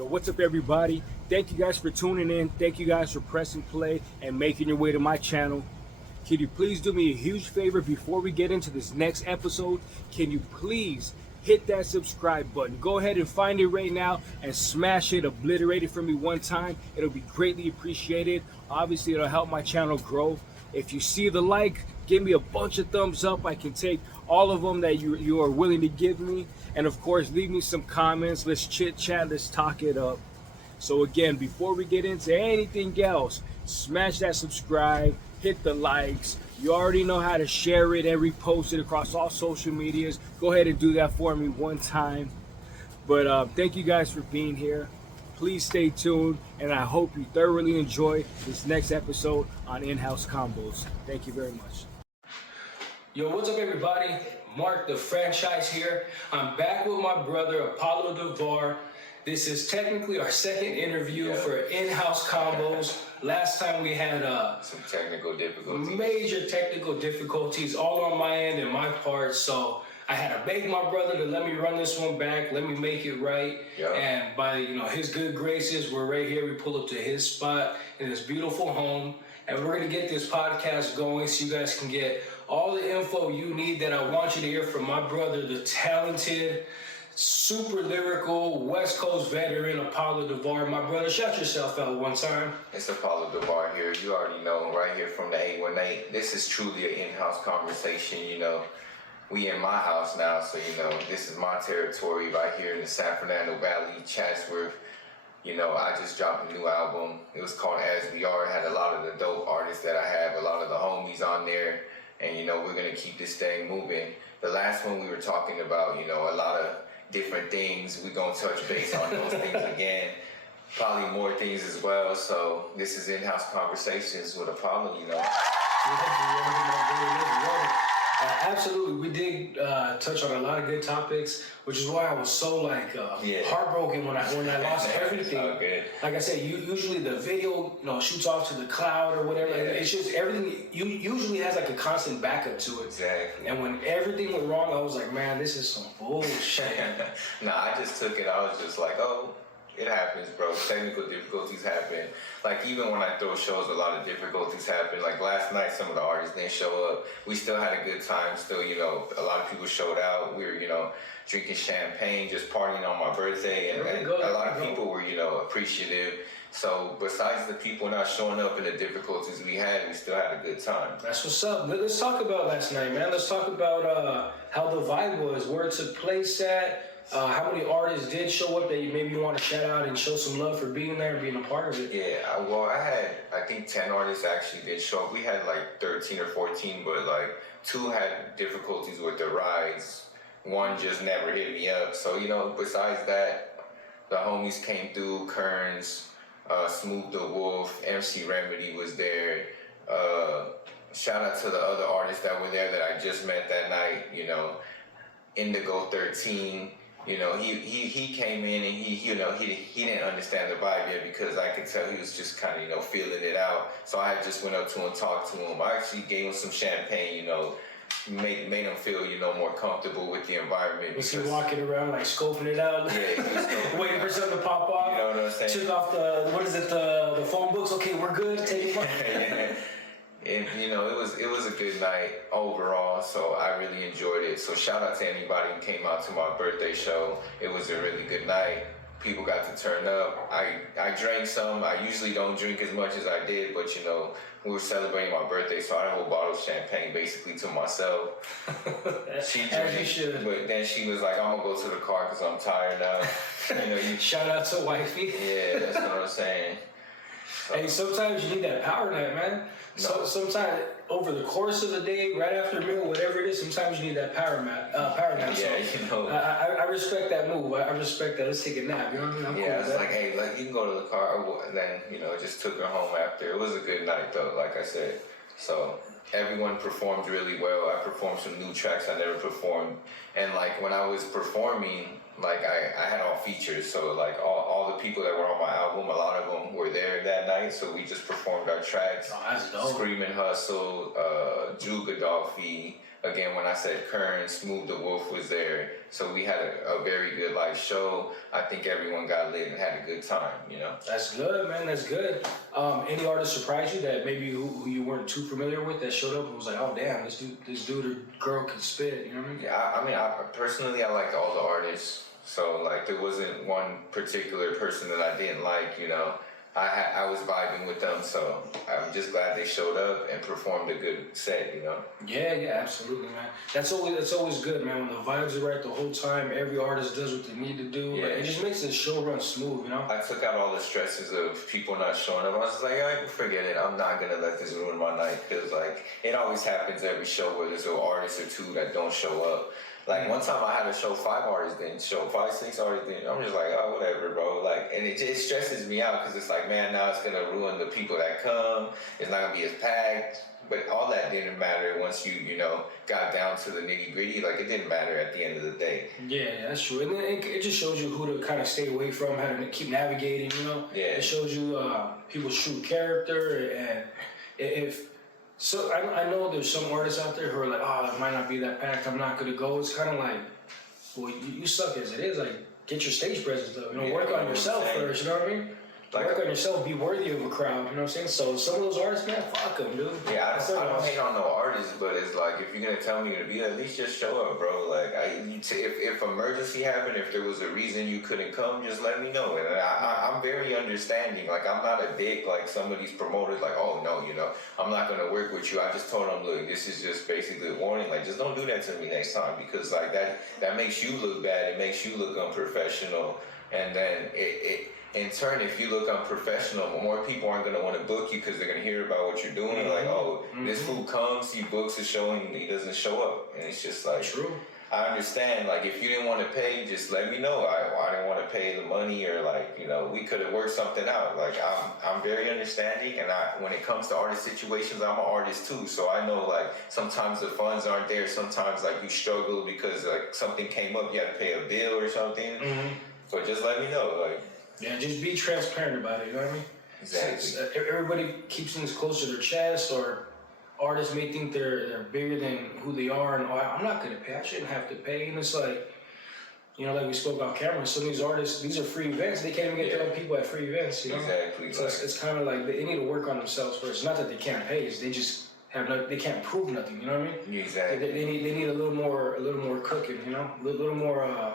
Yo, what's up, everybody? Thank you guys for tuning in. Thank you guys for pressing play and making your way to my channel. Can you please do me a huge favor before we get into this next episode? Can you please hit that subscribe button? Go ahead and find it right now and smash it, obliterate it for me one time. It'll be greatly appreciated. Obviously, it'll help my channel grow. If you see the like, give me a bunch of thumbs up. I can take all of them that you are willing to give me. And of course, leave me some comments. Let's chit chat. Let's talk it up. So again, before we get into anything else, smash that subscribe, hit the likes. You already know how to share it and repost it across all social medias. Go ahead and do that for me one time. But thank you guys for being here. Please stay tuned, and I hope you thoroughly enjoy this next episode on In House Convos. Thank you very much. Yo, what's up, everybody? Marc, the franchise here. I'm back with my brother, APOLLO DAVAR. This is technically our second interview for In House Convos. Last time we had some technical difficulties. Major technical difficulties, all on my end and my part. So I had to beg my brother to let me run this one back, let me make it right. Yep. And by his good graces, we're right here. We pull up to his spot in his beautiful home, and we're gonna get this podcast going so you guys can get all the info you need that I want you to hear from my brother, the talented, super lyrical West Coast veteran APOLLO DAVAR. My brother, shout yourself out one time. It's APOLLO DAVAR here. You already know, right here from the 818. This is truly an in-house conversation. We in my house now, so this is my territory right here in the San Fernando Valley, Chatsworth. I just dropped a new album. It was called As We Are. It had a lot of the dope artists that I have, a lot of the homies on there, and we're gonna keep this thing moving. The last one we were talking about, a lot of different things. We're gonna touch base on those things again. Probably more things as well. So this is In-House Conversations with APOLLO, Absolutely, we did touch on a lot of good topics, which is why I was so heartbroken when I lost everything. Okay. Like I said, usually the video shoots off to the cloud or whatever. Yeah. It's just everything. Usually has like a constant backup to it. Exactly. And when everything went wrong, I was like, man, this is some bullshit. Nah, I just took it. I was just like, oh, it happens, bro. Technical difficulties happen. Like, even when I throw shows, a lot of difficulties happen. Like, last night, some of the artists didn't show up. We still had a good time. Still, a lot of people showed out. We were, drinking champagne, just partying on my birthday. And a lot of people were, appreciative. So, besides the people not showing up and the difficulties we had, we still had a good time. That's what's up. Let's talk about last night, man. Let's talk about how the vibe was, where it took place at. How many artists did show up that you maybe want to shout out and show some love for being there and being a part of it? Yeah, I had, I think 10 artists actually did show up. We had like 13 or 14, but like 2 had difficulties with the rides. 1 just never hit me up. So, besides that, the homies came through, Kearns, Smooth the Wolf, MC Remedy was there. Shout out to the other artists that were there that I just met that night, Indigo 13. He came in and he didn't understand the vibe yet because I could tell he was just kind of, feeling it out. So I just went up to him and talked to him. I actually gave him some champagne, made him feel, more comfortable with the environment. Was he walking around like scoping it out? Yeah, he was scoping waiting for something to pop off? You know what I'm saying? Took off the phone books. Okay, we're good. Take it off. Yeah. And it was a good night overall, so I really enjoyed it. So shout out to anybody who came out to my birthday show. It was a really good night. People got to turn up. I drank some. I usually don't drink as much as I did, but we were celebrating my birthday, so I had a whole bottle of champagne basically to myself. She drank, as you should. But then she was like, I'm gonna go to the car because I'm tired now. Shout out to wifey. Yeah, that's what I'm saying. So, hey, sometimes you need that power nap, man. No. So sometimes over the course of the day, right after meal, whatever it is, sometimes you need that power nap. Yeah, so, I respect that move. I respect that. Let's take a nap. You know what I mean? I'm cool I with was that. like, hey, you can go to the car. And then, just took her home after. It was a good night, though, like I said. So everyone performed really well. I performed some new tracks I never performed. And, when I was performing, I had all features. So, all the people that were on my album, a lot of them were there that night. So we just performed our tracks. Oh, that's dope. Screamin' Hustle, Drew Godolphy, again, when I said Kern, Smooth the Wolf was there. So we had a very good like show. I think everyone got lit and had a good time, you know? That's good, man. That's good. Any artist surprised you that maybe who you weren't too familiar with that showed up and was like, oh damn, this dude or girl can spit, you know what I mean? Yeah, I mean, personally, I liked all the artists. So like, there wasn't one particular person that I didn't like, you know? I was vibing with them, so I'm just glad they showed up and performed a good set, you know? Yeah, absolutely, man. That's always good, man. When the vibes are right the whole time, every artist does what they need to do. Yeah. Like, it just makes the show run smooth, you know? I took out all the stresses of people not showing up. I was like, all right, forget it. I'm not going to let this ruin my night, because, like, it always happens every show where there's an artist or two that don't show up. Like, one time I had a show, 5 artists didn't show, 5, 6 artists didn't. I'm just like, oh, whatever, bro. Like, and it stresses me out, because it's like, man, now it's going to ruin the people that come. It's not going to be as packed. But all that didn't matter once you know, got down to the nitty gritty. Like, it didn't matter at the end of the day. Yeah, that's true. And then it just shows you who to kind of stay away from, how to keep navigating, you know? Yeah. It shows you people's true character. And so I know there's some artists out there who are like, oh, it might not be that packed, I'm not going to go. It's kind of like, well, you suck as it is. Like, get your stage presence up. You know, work on yourself first, you know what I mean? Like, work on yourself, be worthy of a crowd, you know what I'm saying? So some of those artists, man, fuck them, dude. Yeah, I don't hate on no artists, but it's like, if you're gonna tell me to be, at least just show up, bro. Like, if emergency happened, if there was a reason you couldn't come, just let me know. And I'm very understanding. Like, I'm not a dick like some of these promoters, like, oh no, you know, I'm not gonna work with you. I just told them, look, this is just basically a warning. Like, just don't do that to me next time, because like that makes you look bad. It makes you look unprofessional, and then in turn, if you look unprofessional, more people aren't going to want to book you, because they're going to hear about what you're doing. Mm-hmm. Like, oh, this fool comes, he books a show, and he doesn't show up. And it's just like, true. I understand. Like, if you didn't want to pay, just let me know. I didn't want to pay the money, or like, you know, we could have worked something out. Like, I'm very understanding, and when it comes to artist situations, I'm an artist too. So I know, like, sometimes the funds aren't there. Sometimes like you struggle because like something came up, you had to pay a bill or something. Mm-hmm. But just let me know, like. Yeah, just be transparent about it, you know what I mean? Exactly. Everybody keeps things close to their chest, or artists may think they're bigger than who they are, and I'm not going to pay, I shouldn't have to pay. And it's like, you know, like we spoke about camera, some of these artists, these are free events, they can't even get their own people at free events, you know? Exactly. So it's kind of like they need to work on themselves first. Not that they can't pay, it's they just they can't prove nothing, you know what I mean? Exactly. They need a little more cooking, you know? A little more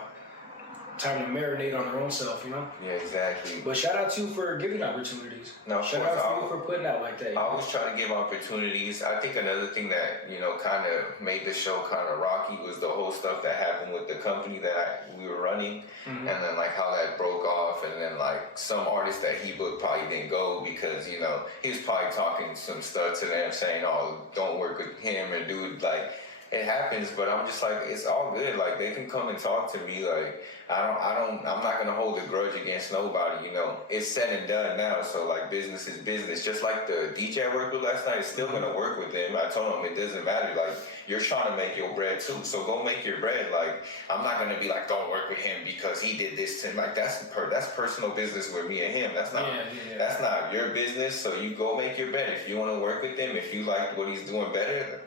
time to marinate on their own self, you know? Yeah, exactly. But shout out to you for giving opportunities. No, shout out to you for putting out like that. I always try to give opportunities. I think another thing that, you know, kind of made the show kind of rocky was the whole stuff that happened with the company that we were running. Mm-hmm. And then like how that broke off, and then like some artists that he booked probably didn't go because, you know, he was probably talking some stuff to them saying, oh, don't work with him, and dude, like, it happens. But I'm just like, it's all good. Like, they can come and talk to me. Like, I'm not gonna hold a grudge against nobody, you know. It's said and done now, so like, business is business. Just like the DJ I worked with last night is still gonna work with them. I told him it doesn't matter. Like, you're trying to make your bread too, so go make your bread. Like, I'm not gonna be like, don't work with him because he did this to him. Like, that's personal business with me and him. That's not your business. So you go make your bread. If you want to work with him, if you like what he's doing better,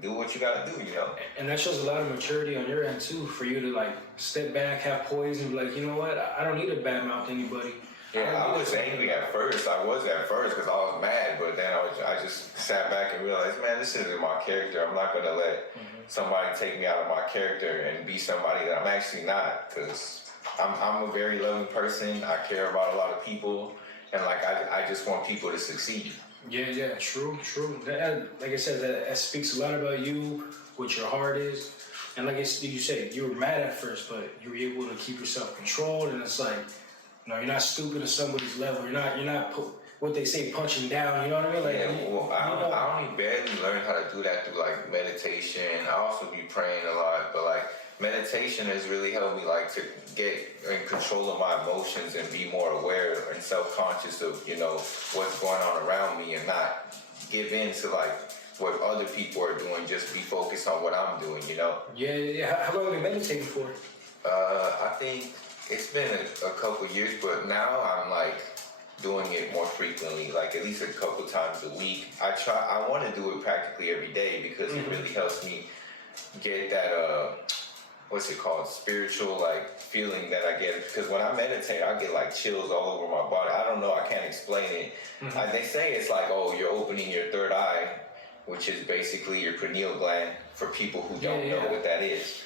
do what you gotta do, you know. And that shows a lot of maturity on your end too, for you to like step back, have poise, and be like, you know what, I don't need to badmouth anybody. Yeah, I was angry at first. I was at first because I was mad, but then I just sat back and realized, man, this isn't my character. I'm not gonna let somebody take me out of my character and be somebody that I'm actually not, because I'm a very loving person. I care about a lot of people, and like I just want people to succeed. Yeah, true. That, like I said, that speaks a lot about you, what your heart is. And like you said, you were mad at first, but you were able to keep yourself controlled. And it's like, you know, you're not stooping to somebody's level. You're not what they say, punching down. You know what I mean? Like, yeah, well, I only barely learned how to do that through like meditation. I also be praying a lot, but like, meditation has really helped me like to get in control of my emotions and be more aware and self-conscious of, you know, what's going on around me, and not give in to like what other people are doing. Just be focused on what I'm doing, you know. Yeah. How long have you been meditating for? I think it's been a couple years, but now I'm like, doing it more frequently, like at least a couple times a week. I want to do it practically every day because it really helps me get that what's it called, spiritual like feeling that I get, because when I meditate I get like chills all over my body. I don't know, I can't explain it. They say it's like, oh, you're opening your third eye, which is basically your pineal gland for people who don't know what that is.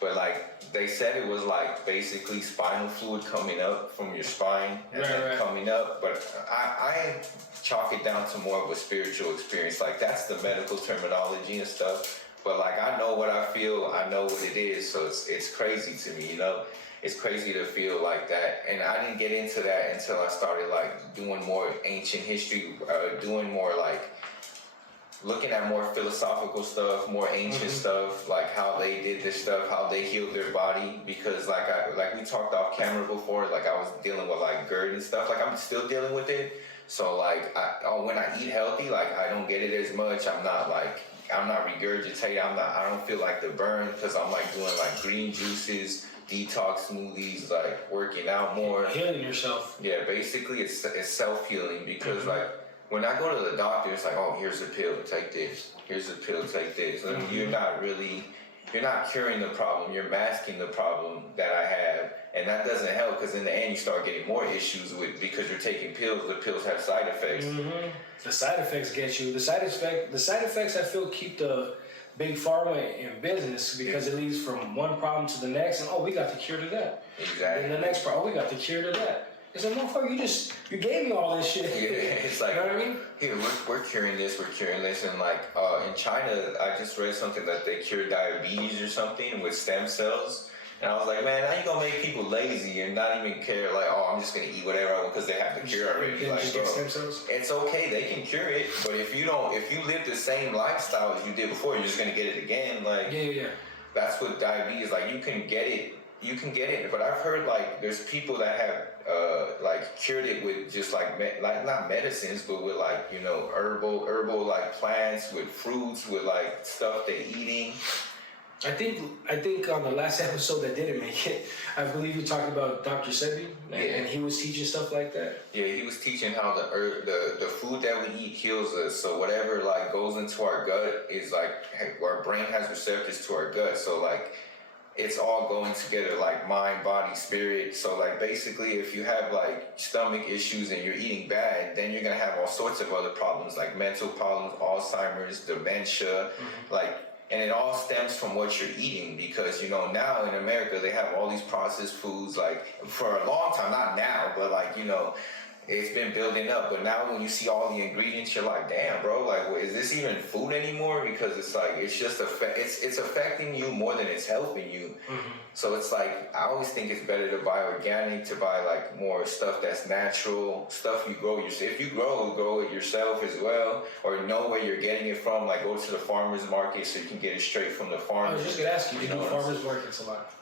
But like they said it was like basically spinal fluid coming up from your spine and then coming up. But I chalk it down to more of a spiritual experience. Like that's the medical terminology and stuff. But like I know what I feel, I know what it is. So it's crazy to me, you know. It's crazy to feel like that. And I didn't get into that until I started like doing more ancient history, doing more like looking at more philosophical stuff, more ancient stuff, like how they did this stuff, how they healed their body. Because like we talked off camera before, like I was dealing with like GERD and stuff. Like I'm still dealing with it. So like when I eat healthy, like I don't get it as much. I'm not regurgitating. I don't feel like the burn because I'm like doing like green juices, detox smoothies, like working out more. Healing yourself. Yeah, basically it's self-healing because like when I go to the doctor, it's like, oh, here's a pill, take this. Here's a pill, take this. And you're not curing the problem. You're masking the problem that I have. And that doesn't help because in the end you start getting more issues because you're taking pills. The pills have side effects. The side effects get you. The side effects I feel keep the big pharma in business because it leads from one problem to the next. And we got the cure to that. Exactly. And the next problem, we got the cure to that. It's like, motherfucker, you gave me all this shit. Yeah, it's like, you know what I mean? Here, we're curing this, and like in China, I just read something that they cure diabetes or something with stem cells. And I was like, man, how you gonna make people lazy and not even care, like, oh, I'm just gonna eat whatever I want because they have the cure already. Like, just get stem cells? It's okay, they can cure it, but if you live the same lifestyle as you did before, you're just gonna get it again. Like, that's what diabetes, like, you can get it, but I've heard like there's people that have like cured it with just like not medicines, but with like, you know, herbal like plants, with fruits, with like stuff they're eating. I think on the last episode that didn't make it, I believe you talked about Dr. Sebi, and he was teaching stuff like that. Yeah, he was teaching how the food that we eat heals us. So whatever like goes into our gut is like, our brain has receptors to our gut. So like, it's all going together, like mind, body, spirit. So like basically if you have like stomach issues and you're eating bad, then you're gonna have all sorts of other problems like mental problems, Alzheimer's, dementia, and it all stems from what you're eating because, you know, now in America they have all these processed foods, like for a long time, not now, but like, you know, it's been building up. But now when you see all the ingredients, you're like, damn, bro, like, is this even food anymore? Because it's like, it's just it's affecting you more than it's helping you. So it's like, I always think it's better to buy organic, to buy like more stuff that's natural, stuff you grow yourself. If you grow it yourself as well, or know where you're getting it from, like go to the farmer's market so you can get it straight from the farmer. I was just gonna ask you, do you do farmer's markets a lot?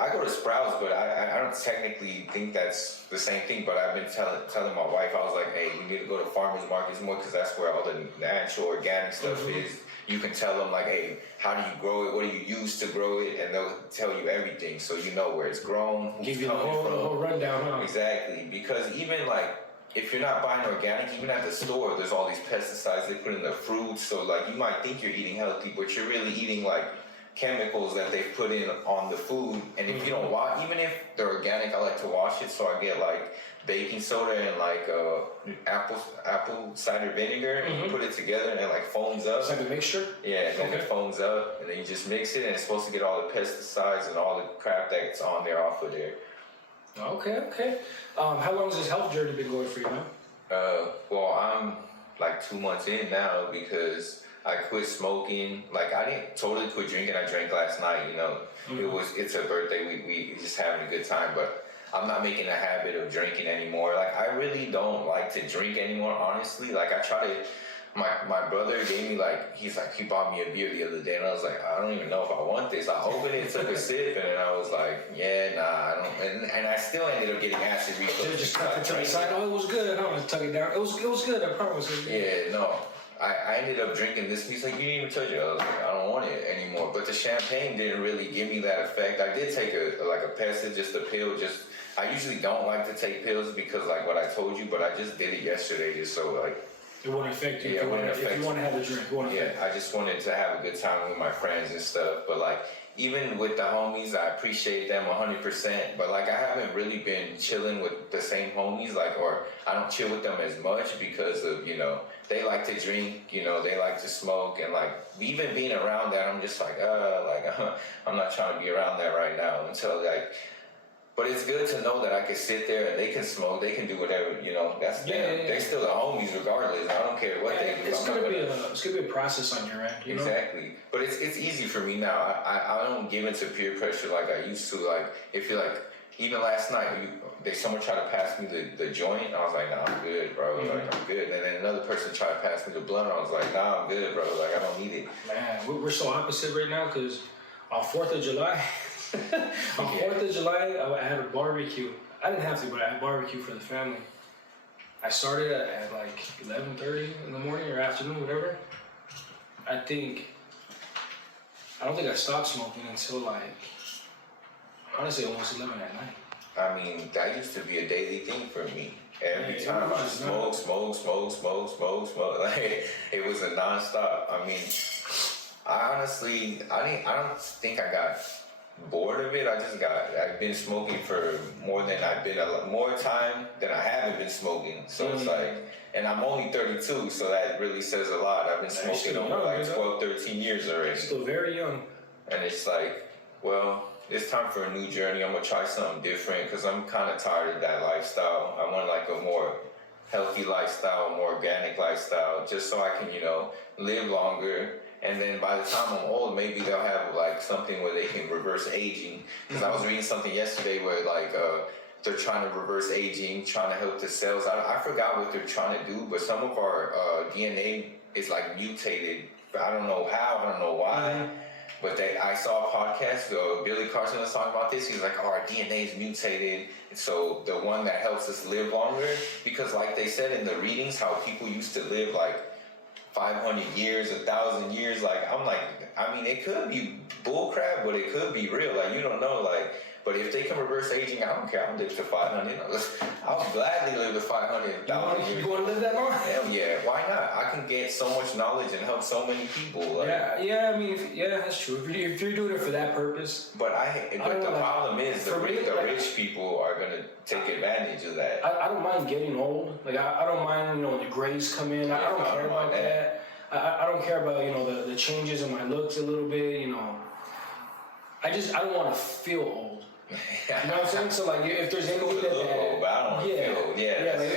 I go to Sprouts, but I don't technically think that's the same thing, but I've been telling my wife, I was like, hey, you need to go to farmer's markets more because that's where all the natural organic stuff is. You can tell them like, hey, how do you grow it? What do you use to grow it? And they'll tell you everything, so you know where it's grown. Give you the whole rundown, huh? Exactly, because even like if you're not buying organic, even at the store, there's all these pesticides they put in the fruits. So like you might think you're eating healthy, but you're really eating like chemicals that they put in on the food. And if you don't wash, even if they're organic, I like to wash it. So I get like baking soda and like apple cider vinegar and put it together and it like foams up. It's like a mixture? Yeah, and then it foams up and then you just mix it and it's supposed to get all the pesticides and all the crap that's on there off of there. Okay. How long has this health journey been going for you now? Well, I'm like 2 months in now because I quit smoking. Like I didn't totally quit drinking. I drank last night, you know. It's a birthday. We just having a good time, but I'm not making a habit of drinking anymore. Like I really don't like to drink anymore, honestly. Like I try to, my brother gave me like, he bought me a beer the other day and I was like, I don't even know if I want this. I opened it, took a sip, and then I was like, yeah, nah, I don't. And I still ended up getting acid reflux. Just cut it to the side. Oh, it was good. I don't want to tuck it down. It was good. I promise. Yeah, no. I ended up drinking this piece, like, you didn't even touch it. I was like, I don't want it anymore. But the champagne didn't really give me that effect. I did take a Pessa, just a pill, just I usually don't like to take pills because like what I told you, but I just did it yesterday just so like it won't affect you. Yeah, If you want to have a drink, it won't affect I just wanted to have a good time with my friends and stuff. But like, even with the homies, I appreciate them 100%. But like, I haven't really been chilling with the same homies, like, or I don't chill with them as much because of, you know, they like to drink, you know, they like to smoke, and like, even being around that, I'm just like, I'm not trying to be around that right now until like. But it's good to know that I can sit there and they can smoke, they can do whatever, you know. That's them. They're still the homies regardless. I don't care what they do. It's gonna be a process on your end, you know? Exactly. But it's easy for me now. I don't give into peer pressure like I used to. Like if you're like, even last night, someone tried to pass me the joint. I was like, nah, I'm good, bro. Mm-hmm. Like I'm good. And then another person tried to pass me the blunt. I was like, nah, I'm good, bro. Like I don't need it. Man, we're so opposite right now because on 4th of July. On 4th of July, I had a barbecue. I didn't have to, but I had a barbecue for the family. I started at like 11:30 in the morning or afternoon, whatever. I don't think I stopped smoking until like, honestly, almost 11 at night. I mean, that used to be a daily thing for me. Every time I smoke. Like it was a nonstop. I mean, I don't think I got bored of it. I've been smoking for more time than I haven't been smoking. So it's like, and I'm only 32, so that really says a lot. I've been smoking over like 12, 13 years already. Still very young. And it's like, well, it's time for a new journey. I'm gonna try something different because I'm kind of tired of that lifestyle. I want like a more healthy lifestyle, more organic lifestyle, just so I can, you know, live longer. And then by the time I'm old, maybe they'll have like something where they can reverse aging. Because I was reading something yesterday where like they're trying to reverse aging, trying to help the cells. I forgot what they're trying to do, but some of our DNA is like mutated. I don't know how, I don't know why. But I saw a podcast, Billy Carson was talking about this. He was like, our DNA is mutated. And so the one that helps us live longer, because like they said in the readings, how people used to live like 500 years, 1,000 years, like, I'm like, I mean, it could be bullcrap, but it could be real, like, you don't know, like, but if they can reverse aging, I don't care, I'll live to 500, I'll gladly live to 500, 1,000 years. You want to live that long? Hell yeah, why not? I can get so much knowledge and help so many people. Like, I mean, that's true. If you're doing it for that purpose. But the problem is the rich people are going to take advantage of that. I don't mind getting old. Like, I don't mind, you know, when the grays come in. I don't care about that. I don't care about, you know, the changes in my looks a little bit, you know. I don't want to feel old. You know what I'm saying? So, like, if there's anything if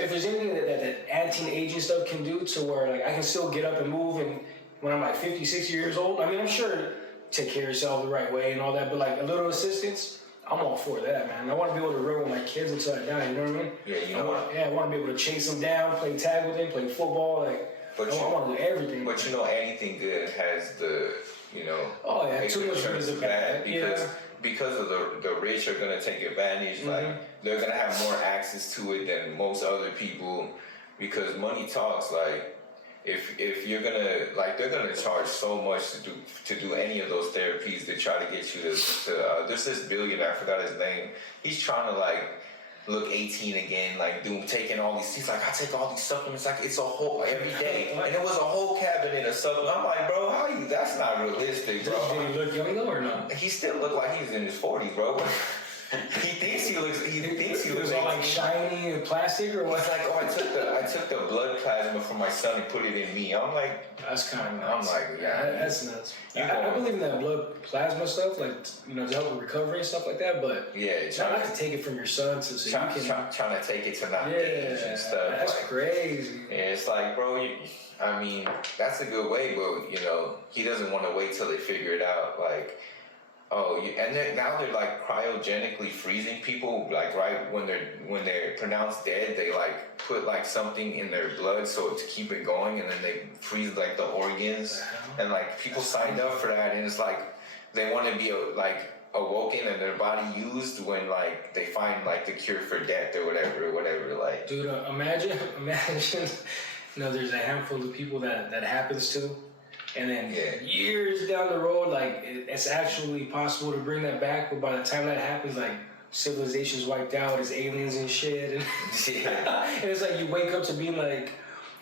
there's anything that anti-aging stuff can do to where, like, I can still get up and move and when I'm like 50, 60 years old, I mean, I'm sure take care of yourself the right way and all that, but like a little assistance, I'm all for that, man. I want to be able to run with my kids until I die, you know what I mean? Yeah, I want to be able to chase them down, play tag with them, play football, like, I want to do everything. But you know, anything good has the, you know... Oh, yeah, too much is bad. Because of the rich are going to take advantage, like, they're going to have more access to it than most other people because money talks, like, if you're going to, like, they're going to charge so much to do any of those therapies to try to get you to there's this billionaire, I forgot his name, he's trying to, like, look 18 again, like taking all these. He's like, I take all these supplements, like it's a whole every day, and it was a whole cabinet of supplements. I'm like, bro, how you? That's not realistic, bro. Did he look younger or not? He still looked like he was in his 40s, bro. He thinks he looks. He thinks he looks all like shiny and plastic, or what? He's like, oh, I took the blood plasma from my son and put it in me. I'm like, that's kind of nuts. I'm like, yeah, that's nuts. I believe in that blood plasma stuff, like, you know, to help with recovery and stuff like that. But yeah, not to take it from your son so you can trying to take it to not age and stuff. That's like, crazy. Yeah, it's like, bro, I mean, that's a good way, but you know, he doesn't want to wait till they figure it out, like. Now they're like cryogenically freezing people, like right when they're pronounced dead, they like put like something in their blood so to keep it going, and then they freeze like the organs, and like people signed up for that, and it's like they want to be like awoken and their body used when like they find like the cure for death or whatever. Like, dude, imagine, you know, there's a handful of people that happens to. And then years down the road, like, it's actually possible to bring that back. But by the time that happens, like, civilization's wiped out, it's aliens and shit, and, and it's like you wake up to being like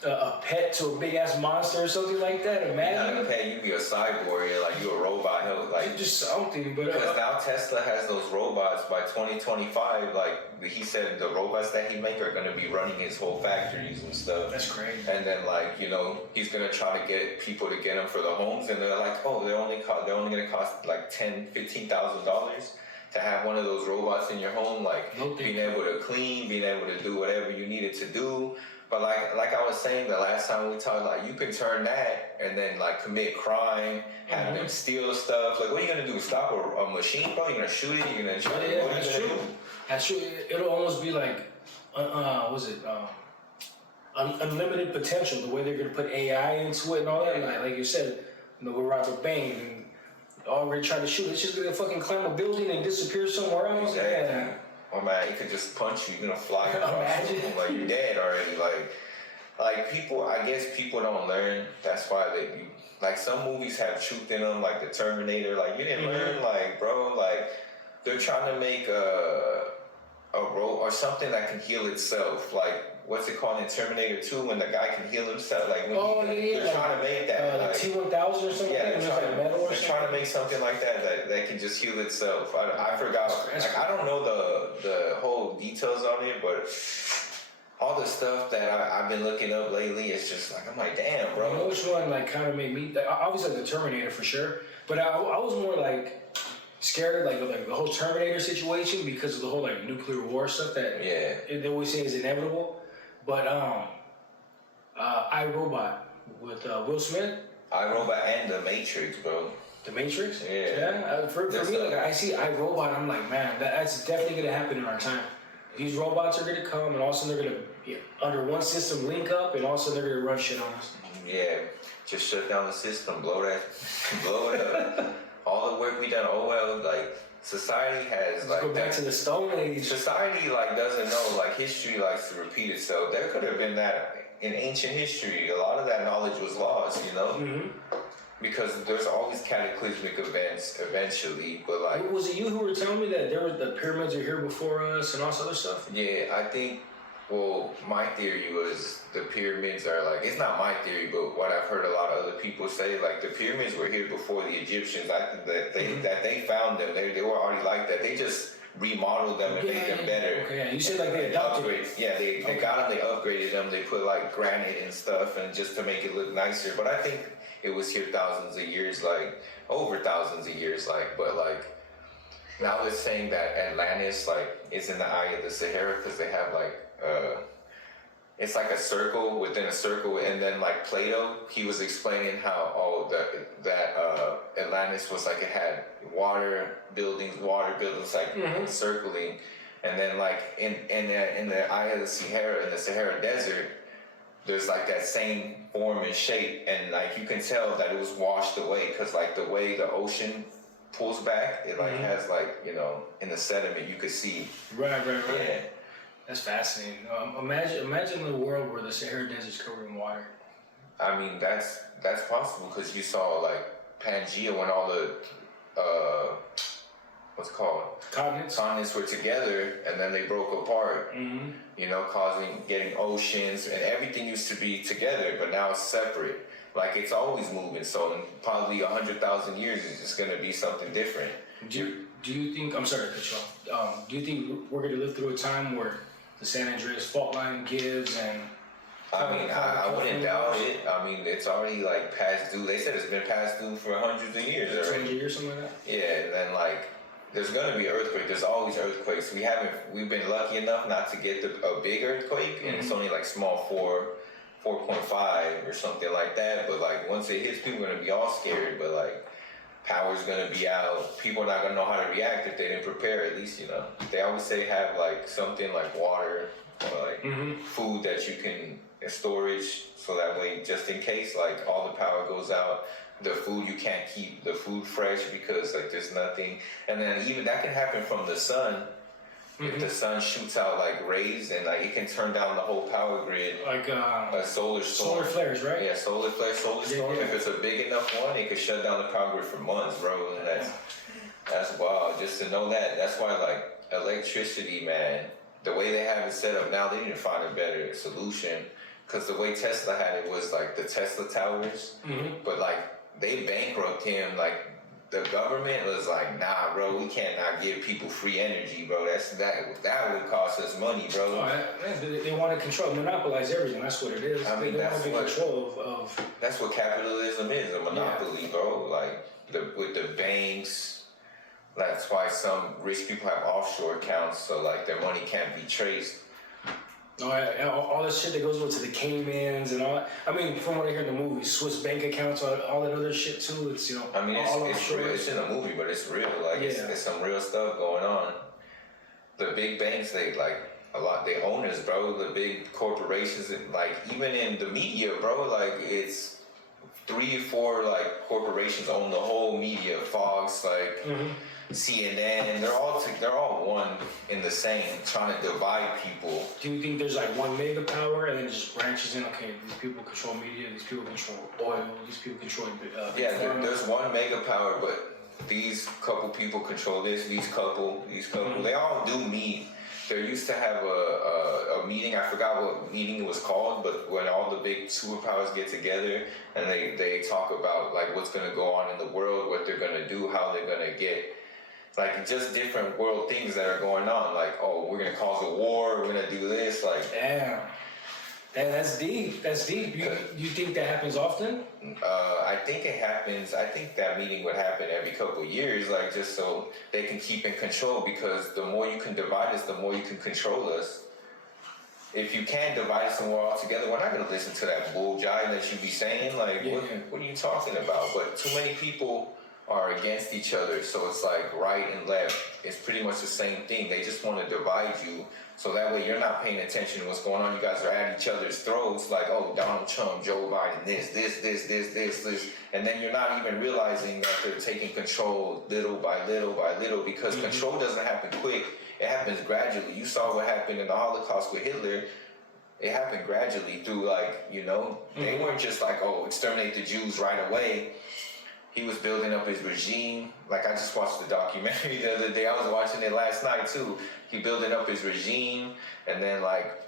a pet to a big ass monster or something like that. You're Imagine. not a pet, you be a cyborg, you a robot. Like Just something, but because now Tesla has those robots by 2025. Like he said, the robots that he make are gonna be running his whole factories and stuff. that's crazy. And then he's gonna try to get people to get them for the homes, and they're like, oh, they're only gonna cost like $10,000-$15,000 to have one of those robots in your home, like being able to clean, being able to do whatever you need it to do. But like I was saying the last time we talked, like you can turn that and then like commit crime, have them steal stuff. Like what are you gonna do? Stop a machine, bro? You're gonna shoot it? You're gonna shoot it? What are you gonna do? That's true. It'll almost be like, unlimited potential. The way they're gonna put AI into it and all that. Like you said, with Robert Bain and already trying to shoot. It's just gonna fucking climb a building and disappear somewhere else. Exactly. Yeah. Oh man, he could just punch you. You're gonna fly across the room, like you're dead already. Like people, I guess people don't learn. That's why like some movies have truth in them, like the Terminator. Like you didn't learn, like bro, like they're trying to make a rope or something that can heal itself. Like what's it called in Terminator 2 when the guy can heal himself? Like when they're trying to make that like T-1000 or something. Yeah, they're trying to make something like that can just heal itself. I forgot. Like I don't know the whole details on it, but all the stuff that I've been looking up lately, it's just like I'm like, damn, bro. You know which one like kind of made me? Obviously, the Terminator for sure, but I was more like scared of like the whole Terminator situation because of the whole like nuclear war stuff that they always say is inevitable. But iRobot with Will Smith. iRobot and The Matrix, bro. The Matrix? Yeah. For me, like I see iRobot, I'm like, man, that's definitely gonna happen in our time. These robots are gonna come, and all of a sudden they're gonna under one system link up, and all of a sudden they're gonna run shit on us. Yeah, just shut down the system, blow it up. All the work we done. Oh well, like. Society has Let's go back to the Stone Age. Society doesn't know, history likes to repeat itself. There could have been that in ancient history. A lot of that knowledge was lost, because there's always cataclysmic events eventually. But was it you who were telling me that the pyramids are here before us and all this other stuff? Yeah, I think. Well, my theory was the pyramids are it's not my theory, but what I've heard a lot of other people say, the pyramids were here before the Egyptians. I think that they found them. They were already like that. They just remodeled them and made them better. Okay, you said they adopted it. Yeah, they got them, they upgraded them, they put granite and stuff, and just to make it look nicer. But I think it was here thousands of years, over thousands of years, but now they're saying that Atlantis is in the eye of the Sahara because they have it's like a circle within a circle, and then Plato, he was explaining how that Atlantis was it had water buildings circling, and then in the eye of the Sahara, in the Sahara Desert, there's that same form and shape, and you can tell that it was washed away because the way the ocean pulls back, it has in the sediment you could see. Right. Yeah. That's fascinating. Imagine the world where the Sahara Desert's covered in water. I mean, that's possible because you saw Pangea when all the what's it called continents were together, and then they broke apart. Getting oceans, and everything used to be together, but now it's separate. It's always moving. So in probably 100,000 years, it's just gonna be something different. Do you think? I'm sorry to cut you off. Do you think we're gonna live through a time where the San Andreas fault line gives and? I wouldn't doubt it. It's already past due. They said it's been past due for hundreds of years already. 20 years, something like that. Yeah, and then there's gonna be earthquakes. There's always earthquakes. We've been lucky enough not to get a big earthquake, and it's only small 4.5 or something like that. But once it hits, people are gonna be all scared. But power's gonna be out. People are not gonna know how to react if they didn't prepare. At least they always say have something water or food that you can storage, so that way just in case all the power goes out, the food you can't keep the food fresh because there's nothing. And then even that can happen from the sun. If the sun shoots out rays, and it can turn down the whole power grid. A solar storm. Solar flares, right? Yeah, solar flare, solar storm. Yeah. If it's a big enough one, it could shut down the power grid for months, bro. And that's wild. Just to know that. That's why electricity, man, the way they have it set up now, they need to find a better solution. Because the way Tesla had it was like the Tesla towers, but like they bankrupt him. Like the government was like, nah, bro, we cannot give people free energy, bro. That would cost us money, bro. Oh, they want to control, monopolize everything. That's what it is. I mean, they want to be control of. That's what capitalism is, a monopoly, bro. Like with the banks. That's why some rich people have offshore accounts, so like their money can't be traced. Oh, yeah, all this shit that goes into the Caymans and all that. I mean, from what I hear in the movies, Swiss bank accounts, all that other shit too. It's, you know, I mean, it's real. It's in a movie, but it's real. Like, it's some real stuff going on. The big banks, they owners, bro. The big corporations, like even in the media, bro. Like it's 3 or 4 like corporations own the whole media. Fox, like. CNN, they're all one in the same, trying to divide people. Do you think there's like one mega power and then it just branches in? Okay, these people control media, these people control oil, these people control. There's one mega power, but these couple people control this. These couple, they all do meet. There used to have a meeting. I forgot what meeting it was called, but when all the big superpowers get together and they talk about like what's gonna go on in the world, what they're gonna do, how they're gonna get. Like, just different world things that are going on. Like, oh, we're going to cause a war. We're going to do this. Like, damn. That's deep. That's deep. You think that happens often? I think it happens. I think that meeting would happen every couple of years, like, just so they can keep in control. Because the more you can divide us, the more you can control us. If you can't divide us and we're all together, we're not going to listen to that bull jive that you be saying. Like, what are you talking about? But too many people are against each other, so it's like right and left. It's pretty much the same thing. They just want to divide you, so that way you're not paying attention to what's going on. You guys are at each other's throats, like, oh, Donald Trump, Joe Biden, this, and then you're not even realizing that they're taking control little by little, because control doesn't happen quick. It happens gradually. You saw what happened in the Holocaust with Hitler. It happened gradually through, like, you know, they weren't just like, oh, exterminate the Jews right away. He was building up his regime. Like, I just watched the documentary the other day. I was watching it last night, too. He building up his regime. And then, like,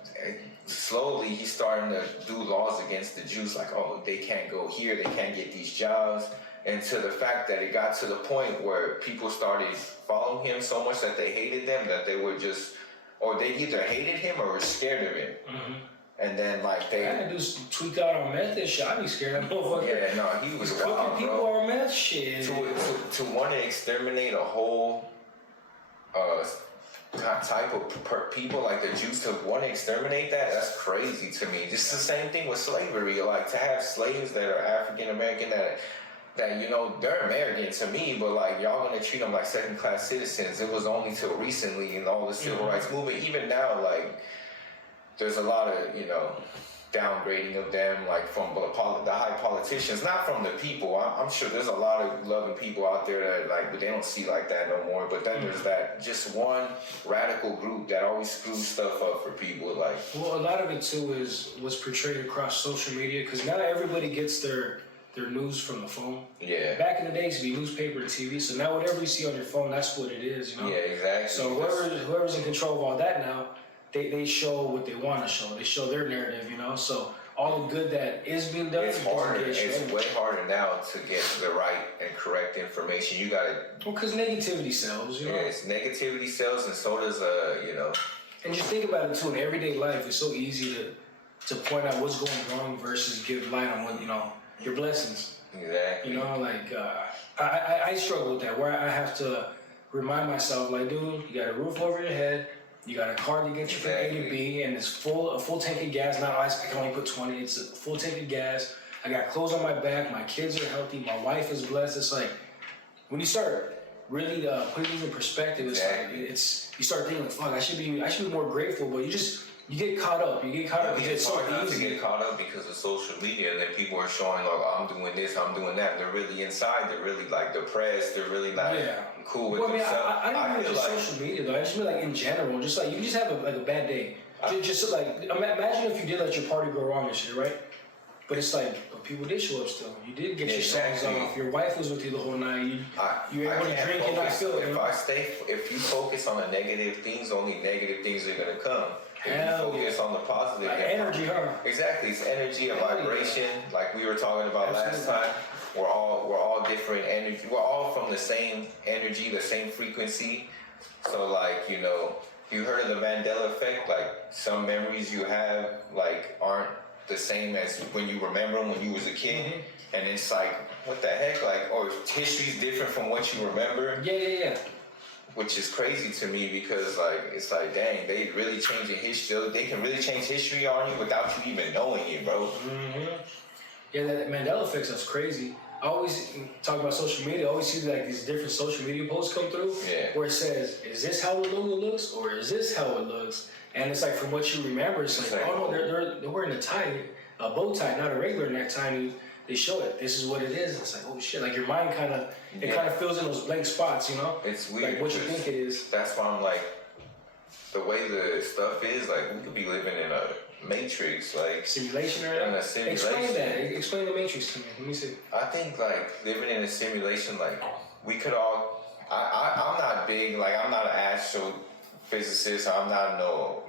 slowly he's starting to do laws against the Jews. Like, oh, they can't go here. They can't get these jobs. And to the fact that it got to the point where people started following him so much that they hated them, that they were just, or they either hated him or were scared of him. And then, like, they... I do tweak out on meth and shit. I'd be scared of that motherfucker. Yeah, no, he was wild, bro. People on meth shit. To want to exterminate a whole type of people, like the Jews, to want to exterminate that's crazy to me. Just the same thing with slavery. Like, to have slaves that are African-American, that, you know, they're American to me, but, like, y'all gonna treat them like second-class citizens. It was only till recently in all the civil rights movement. Even now, like... There's a lot of, you know, downgrading of them, like from the high politicians, not from the people. I'm sure there's a lot of loving people out there that, like, but they don't see like that no more. But then there's that just one radical group that always screws stuff up for people. Like, well, a lot of it too was portrayed across social media, because now everybody gets their news from the phone. Yeah. Back in the day, it used to be newspaper and TV. So now whatever you see on your phone, that's what it is. You know. Yeah, exactly. So whoever's in control of all that now. They show what they want to show. They show their narrative, you know. So all the good that is being done, it's harder. It's way harder now to get the right and correct information. You gotta. Well, because negativity sells, you know. Yeah, it's negativity sells, and so does you know. And just think about it too. In everyday life, it's so easy to point out what's going wrong versus give light on what, you know, your blessings. Exactly. You know, like I struggle with that, where I have to remind myself, like, dude, you got a roof over your head. You got a car to get you from A to B, and it's a full tank of gas. Not I can only put 20. It's a full tank of gas. I got clothes on my back. My kids are healthy. My wife is blessed. It's like when you start really putting things in perspective, it's like you start thinking, fuck, I should be more grateful. But you get caught up. It's so easy to get caught up because of social media, and then people are showing, like, oh, I'm doing this, I'm doing that. They're really inside. They're really, like, depressed. They're really not cool with themselves. I don't mean just social media though. I just mean, like, in general. Just like you just have a bad day. Just like imagine if you did let your party go wrong and shit, right? But it's like, but people did show up still. You did get your songs Exactly. off. Your wife was with you the whole night. You were able to can't drink and not focus. feel it. If you focus on the negative things, only negative things are gonna come. If Hell you focus on the positive, like energy, huh? exactly, it's energy and vibration. Like we were talking about last time. We're all different energy. We're all from the same energy, the same frequency. So like, you know, you heard of the Mandela effect? Like some memories you have like aren't the same as when you remember them when you was a kid. And it's like, what the heck? Like, or history's different from what you remember. Yeah. Which is crazy to me because like, it's like, dang, they really changing history. They can really change history on you without you even knowing it, bro. Yeah, that Mandela effect is crazy. I always talk about social media. I always see like these different social media posts come through where it says, is this how the logo looks or is this how it looks? And it's like from what you remember, it's like, oh no, they're wearing a tie, a bow tie, not a regular necktie. And they show it. This is what it is. It's like, oh shit! Like your mind kind of fills in those blank spots, you know? It's weird. Like what you think it is. That's why I'm like, the way the stuff is, like we could be living in a matrix, like simulation or in a simulation. Explain that. Explain the matrix to me. Let me see. I think like living in a simulation, like we could all. I'm not big. Like I'm not an astrophysicist. I'm not no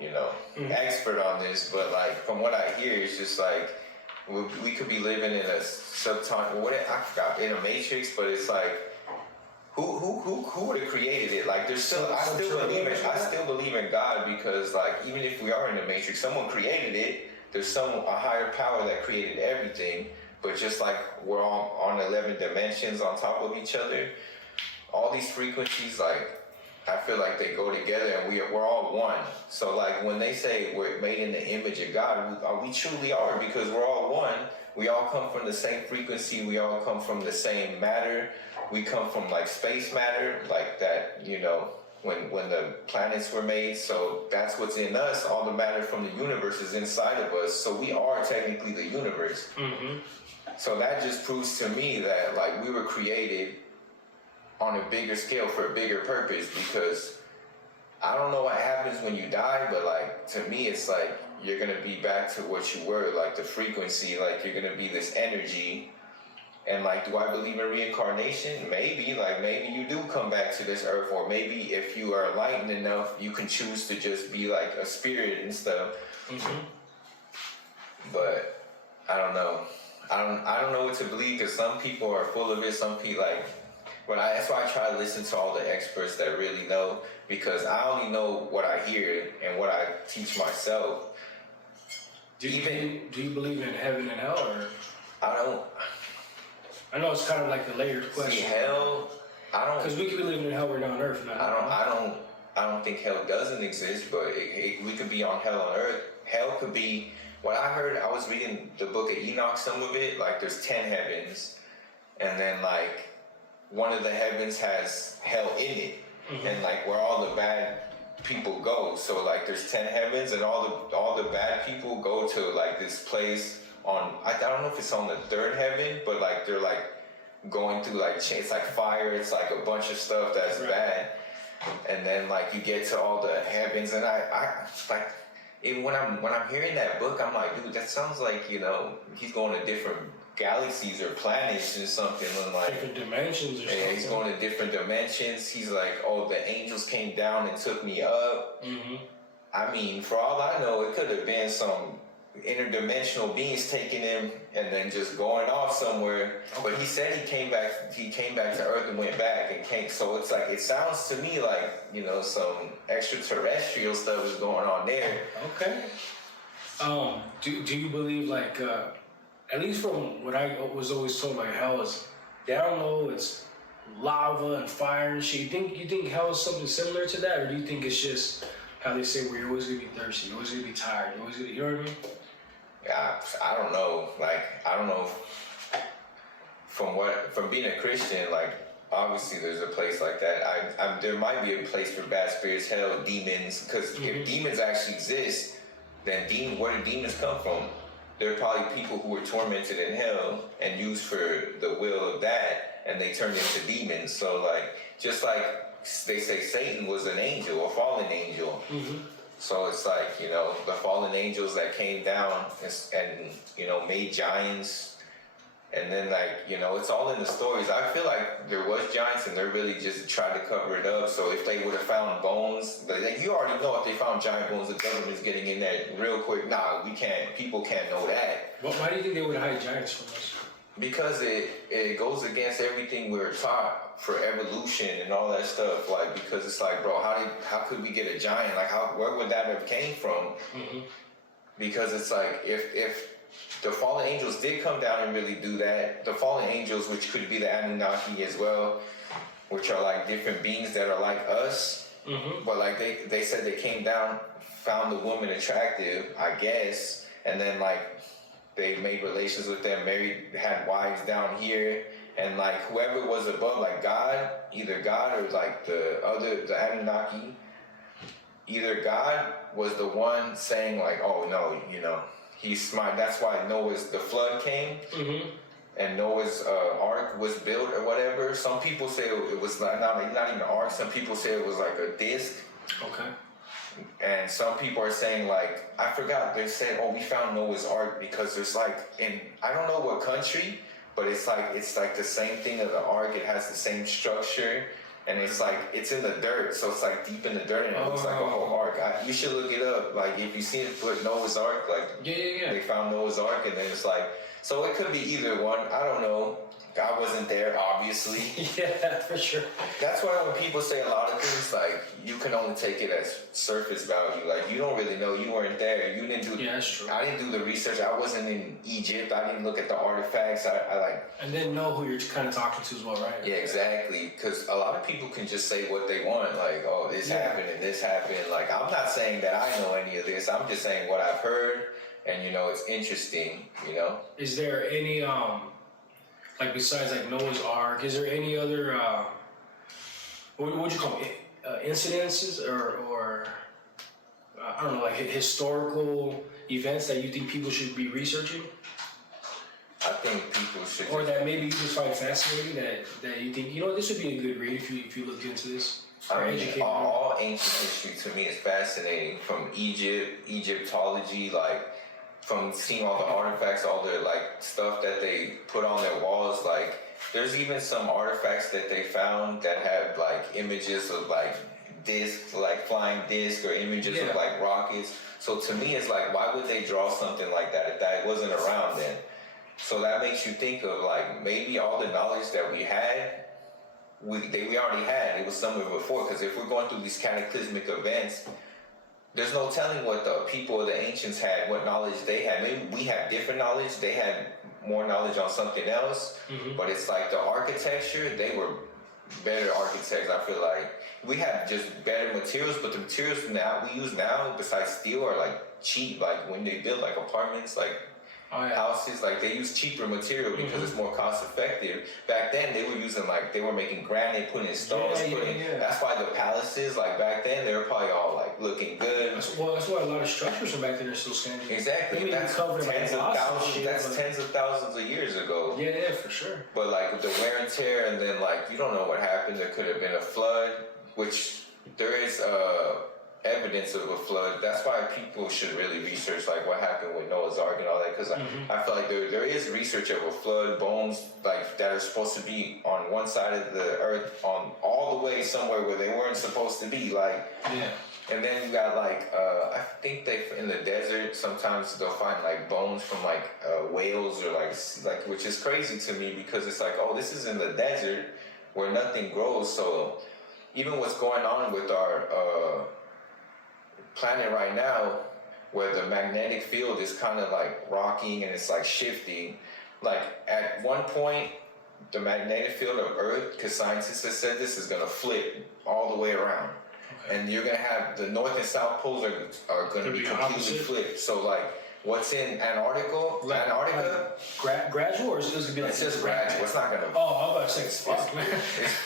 expert on this. But like from what I hear, it's just like we could be living in a I forgot, in a matrix. But it's like who would have created it? Like there's still I still believe in God because like even if we are in the matrix, someone created it. There's a higher power that created everything. But just like we're all on 11 dimensions on top of each other, all these frequencies, like I feel like they go together and we're all one. So like when they say we're made in the image of God, we truly are because we're all one. We all come from the same frequency. We all come from the same matter. We come from like space matter, like that, when the planets were made. So that's what's in us. All the matter from the universe is inside of us. So we are technically the universe. So that just proves to me that like we were created on a bigger scale for a bigger purpose because I don't know what happens when you die, but like to me it's like you're gonna be back to what you were, like the frequency, like you're gonna be this energy. And like, do I believe in reincarnation? Maybe, like maybe you do come back to this earth, or maybe if you are enlightened enough, you can choose to just be like a spirit and stuff. But I don't know. I don't know what to believe because some people are full of it. Some people like, that's why I try to listen to all the experts that really know because I only know what I hear and what I teach myself. Do you believe in heaven and hell or? I don't. I know it's kind of like a layered question. See, hell, I don't. Because we could be living in hell, we're on earth now. I don't think hell doesn't exist, but we could be on hell on earth. Hell could be. What I heard, I was reading the book of Enoch, some of it, like there's 10 heavens, and then like one of the heavens has hell in it, and like where all the bad people go. So like there's 10 heavens, and all the bad people go to like this place on. I don't know if it's on the third heaven, but like they're like going through like it's like fire. It's like a bunch of stuff that's bad, and then like you get to all the heavens, and I like. When I'm hearing that book, I'm like, dude, that sounds like he's going to different galaxies or planets or something, and like different dimensions or something. Yeah, he's going to different dimensions. He's like, oh, the angels came down and took me up. I mean, for all I know, it could have been some interdimensional beings taking him and then just going off somewhere. But he said he came back to Earth and went back and came. So it's like it sounds to me like some extraterrestrial stuff is going on there. Okay. Do you believe like at least from what I was always told, like hell is down low, it's lava and fire and shit. You think hell is something similar to that, or do you think it's just how they say where you're always gonna be thirsty, you're always gonna be tired, you're always gonna, you know what I mean? Yeah, I don't know. Like, I don't know. From being a Christian, like, obviously there's a place like that. There might be a place for bad spirits, hell, demons. Because if demons actually exist, then where do demons come from? There are probably people who were tormented in hell and used for the will of that, and they turned into demons. So, like, just like they say Satan was an angel, a fallen angel. So it's like, you know, the fallen angels that came down and you know, made giants. And then, like, you know, it's all in the stories. I feel like there was giants and they're really just trying to cover it up. So if they would have found bones, like, you already know if they found giant bones, the government's getting in there real quick. Nah, we can't. People can't know that. Well, why do you think they would hide giants from us? Because it goes against everything we were taught for evolution and all that stuff. Like, because it's like, bro, how could we get a giant? Like, where would that have came from? Mm-hmm. Because it's like, if the fallen angels did come down and really do that, the fallen angels, which could be the Anunnaki as well, which are like different beings that are like us, mm-hmm. but like they said they came down, found the woman attractive, I guess, and then like they made relations with them, married, had wives down here, and like whoever was above, like God, either God or like the Anunnaki, either God was the one saying like, oh no, you know, he's smart. That's why the flood came, mm-hmm. and Noah's ark was built or whatever. Some people say it was not even an ark. Some people say it was like a disc. Okay. And some people are saying like, I forgot, they said, oh, we found Noah's ark because there's like, I don't know what country, but it's like the same thing of the ark. It has the same structure. And it's like, it's in the dirt, so it's like deep in the dirt, and it looks like a whole ark. You should look it up. Like, if you see it, put Noah's Ark, like, they found Noah's Ark, and then it's like, so it could be either one. I don't know. I wasn't there, obviously. Yeah, for sure. That's why when people say a lot of things, like, you can only take it as surface value. Like, you don't really know. You weren't there. You didn't do. Yeah, that's true. I didn't do the research. I wasn't in Egypt. I didn't look at the artifacts. I like. And then know who you're kind of talking to as well, right? Yeah, exactly. Because a lot of people can just say what they want. Like, oh, this happened and this happened. Like, I'm not saying that I know any of this. I'm just saying what I've heard, and you know, it's interesting. You know. Is there any like besides like Noah's Ark, is there any other what would you call it, incidences or I don't know, like historical events that you think people should be researching? I think people should, or that maybe you just find fascinating that you think, you know, this would be a good read if you looked into this. I mean, all ancient history to me is fascinating, from Egyptology, like, from seeing all the artifacts, all the like stuff that they put on their walls. Like, there's even some artifacts that they found that have like images of like discs, like flying discs, or images of like rockets. So to me, it's like, why would they draw something like that if that wasn't around then? So that makes you think of like, maybe all the knowledge that we had, we already had. It was somewhere before. Because if we're going through these cataclysmic events, there's no telling what the people of the ancients had, what knowledge they had. Maybe we have different knowledge. They had more knowledge on something else. Mm-hmm. But it's like the architecture, they were better architects, I feel like. We have just better materials, but the materials now we use now, besides steel, are like cheap. Like when they build like apartments, like houses, like they use cheaper material because it's more cost effective. Back then they were using like, they were making granite, putting in stones, that's why the palaces, like back then, they were probably all like looking good. That's why a lot of structures from back then are still standing. Exactly. That's tens of thousands of years ago. Yeah, for sure. But like the wear and tear, and then like, you don't know what happened. There could have been a flood, which there is evidence of a flood. That's why people should really research like what happened with Noah's Ark and all that, because I feel like there is research of a flood, bones like that are supposed to be on one side of the earth, on all the way somewhere where they weren't supposed to be, like. And then you got like I think they, in the desert, sometimes they'll find like bones from like whales, or like which is crazy to me, because it's like, oh, this is in the desert where nothing grows. So even what's going on with our planet right now, where the magnetic field is kind of like rocking and it's like shifting, like at one point the magnetic field of Earth, because scientists have said this, is going to flip all the way around. And you're going to have the north and south poles are going to be completely flipped. So like, what's in Antarctica? Gradual, or is it just going to be like? It's just gradual. It's not going to. Oh, I'm about to say, fuck, man.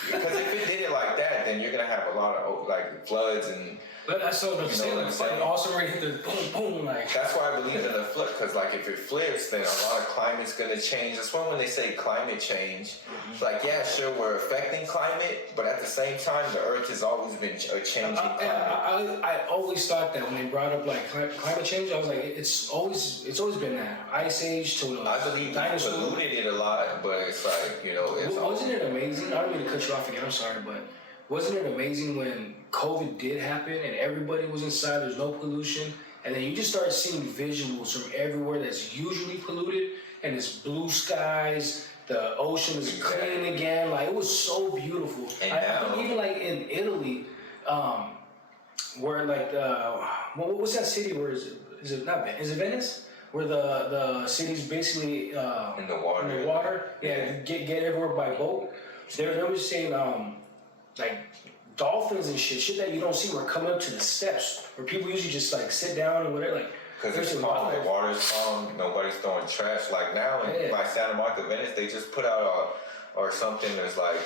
Because if it did it like that, then you're going to have a lot of like floods, and But that's what I'm saying. Like, fucking awesome right hit the boom, boom, like. That's why I believe in the flip, because like if it flips, then a lot of climate's gonna change. That's why when they say climate change, like yeah, sure, we're affecting climate, but at the same time, the Earth has always been a changing climate. I always thought that when they brought up like climate change, I was like, it's always been that Ice Age to the I believe we polluted it a lot, but it's like wasn't it amazing? I don't mean to cut you off again. I'm sorry, but wasn't it amazing when COVID did happen and everybody was inside? There's no pollution, and then you just start seeing visuals from everywhere that's usually polluted, and it's blue skies. The ocean is clean again. Like it was so beautiful. And I think even like in Italy, where like what's that city? Where is it? Is it not? Is it Venice? Where the city's basically in the water. In the water. Yeah, get everywhere by boat. They were saying like dolphins and shit that you don't see were coming up to the steps where people usually just like sit down and whatever. Like because it's calm, the water's calm, nobody's throwing trash. Like now in like Santa Monica, Venice, they just put out or something that's like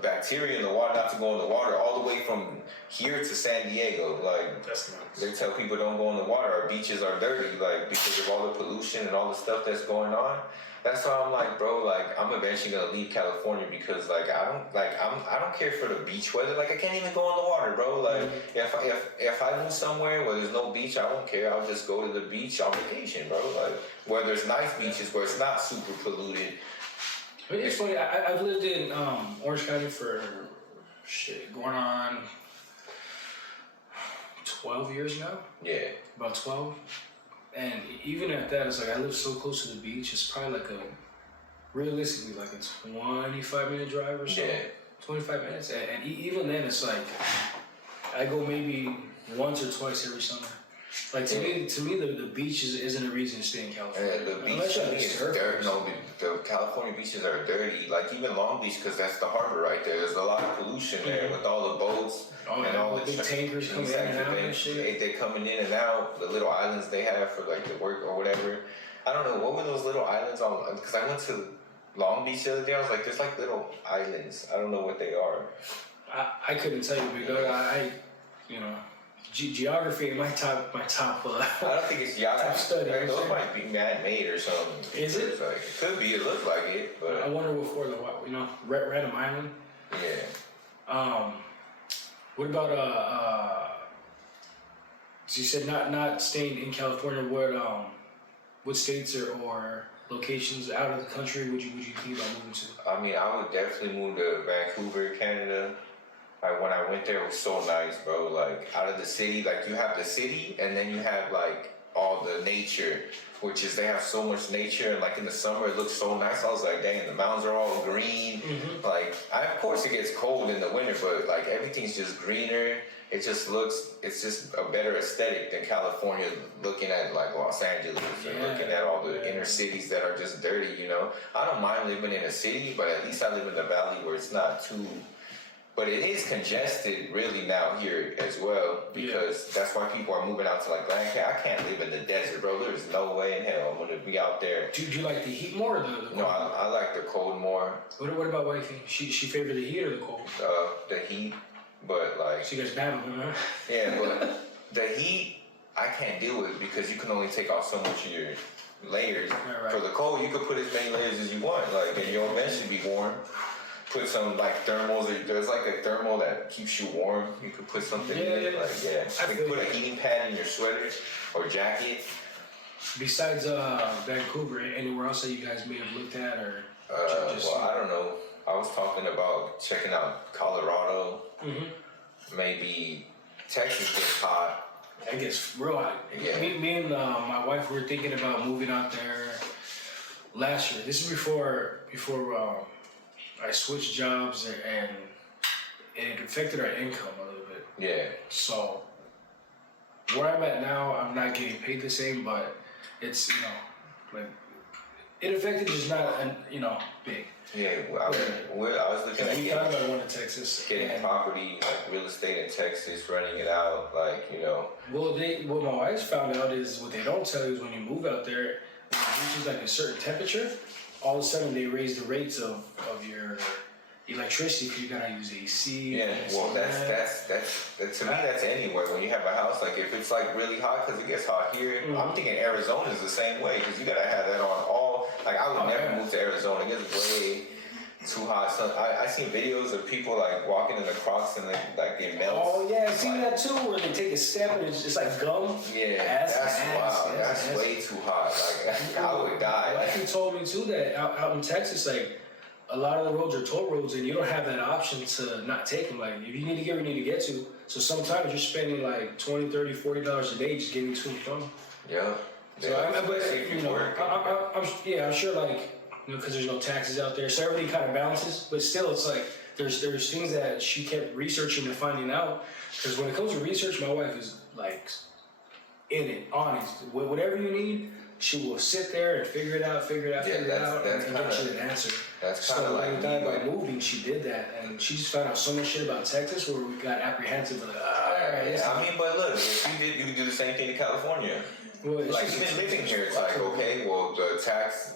bacteria in the water, not to go in the water, all the way from here to San Diego. Like that's nice. They tell people don't go in the water. Our beaches are dirty, like because of all the pollution and all the stuff that's going on. That's why I'm like, bro, like I'm eventually gonna leave California because like I don't care for the beach weather. Like I can't even go in the water, bro. Like if I move somewhere where there's no beach, I won't care. I'll just go to the beach on vacation, bro. Like where there's nice beaches where it's not super polluted. But it's funny. I've lived in Orange County for going on 12 years now. Yeah, about 12. And even at that, it's like I live so close to the beach. It's probably like realistically like a 25-minute drive or so. Yeah. 25 minutes. And even then, it's like I go maybe once or twice every summer. Like to me, the beach isn't a reason to stay in California. Yeah, the beach is dirty. No, the California beaches are dirty. Like even Long Beach, because that's the harbor right there. There's a lot of pollution there with all the boats and all the big tankers coming in and out and shit. They're coming in and out. The little islands they have for like the work or whatever. I don't know what were those little islands on. Because I went to Long Beach the other day. I was like, there's like little islands. I don't know what they are. I couldn't tell you, because I geography in my top. I don't think it's geography. Study. Right? Those might be man-made or something. Is it? Like, it could be. It looks like it, but I wonder what for the random island. Yeah. What about so you said not staying in California. What states or locations out of the country would you think about moving to? I mean, I would definitely move to Vancouver, Canada. Like when I went there, it was so nice, bro. Like out of the city, like you have the city, and then you have like all the nature, which is they have so much nature, and like in the summer it looks so nice. I was like, dang, the mountains are all green. Mm-hmm. Like, of course it gets cold in the winter, but like everything's just greener. It just looks, it's just a better aesthetic than California, looking at like Los Angeles and looking at all the inner cities that are just dirty. You know, I don't mind living in a city, but at least I live in the valley where it's not too. But it is congested really now here as well, because that's why people are moving out to like Grand Canyon. I can't live in the desert, bro. There's no way in hell I'm gonna be out there. Do you like the heat more or the cold? No, I like the cold more. What about wifey? She favored the heat or the cold? The heat, but like she gets battle, huh? Yeah, but the heat I can't deal with because you can only take off so much of your layers. Right. For the cold, you can put as many layers as you want, like, and you'll eventually be warm. Put some like thermals. There's like a thermal that keeps you warm. You could put something in it. Like you can put a heating pad in your sweater or jacket. Besides Vancouver, anywhere else that you guys may have looked at, or? Well, I don't know. I was talking about checking out Colorado. Mm-hmm. Maybe Texas gets hot. It gets real hot. Yeah. Me and my wife were thinking about moving out there last year. This is before I switched jobs, and it affected our income a little bit. Yeah. So where I'm at now, I'm not getting paid the same, but it's like it affected just not big. Yeah, I was looking at we thought about going to Texas, getting property, like real estate in Texas, renting it out, like Well, what my wife's found out is what they don't tell you is when you move out there, when it reaches like a certain temperature, all of a sudden they raise the rates of your electricity because you gotta use AC. Yeah, well, that's to me that's anywhere. When you have a house, like if it's like really hot, because it gets hot here. I'm thinking Arizona is the same way because you gotta have that on all. Like I would never move to Arizona. It gets way too hot. So I seen videos of people like walking in the Crocs and they melt. Oh yeah, I've seen that too, where they take a step and it's like gum. Yeah, that's wow. That's way too hot. Like I would die. Like he told me too that out in Texas, like a lot of the roads are toll roads, and you don't have that option to not take them. Like if you need to get where you need to get to, so sometimes you're spending like $20, $30, $40 a day just getting to and from. Yeah. So I'm sure like. Because there's no taxes out there, so everything kind of balances. But still, it's like there's things that she kept researching and finding out. Because when it comes to research, my wife is like in it, honest. Whatever you need, she will sit there and figure it out, and get you an answer. That's kind of like when we thought about moving, she did that, and she just found out so much shit about Texas where we got apprehensive. Like, all right. Yeah, I mean, but look, if you could do the same thing in California. Well, like even living here, it's like okay, well the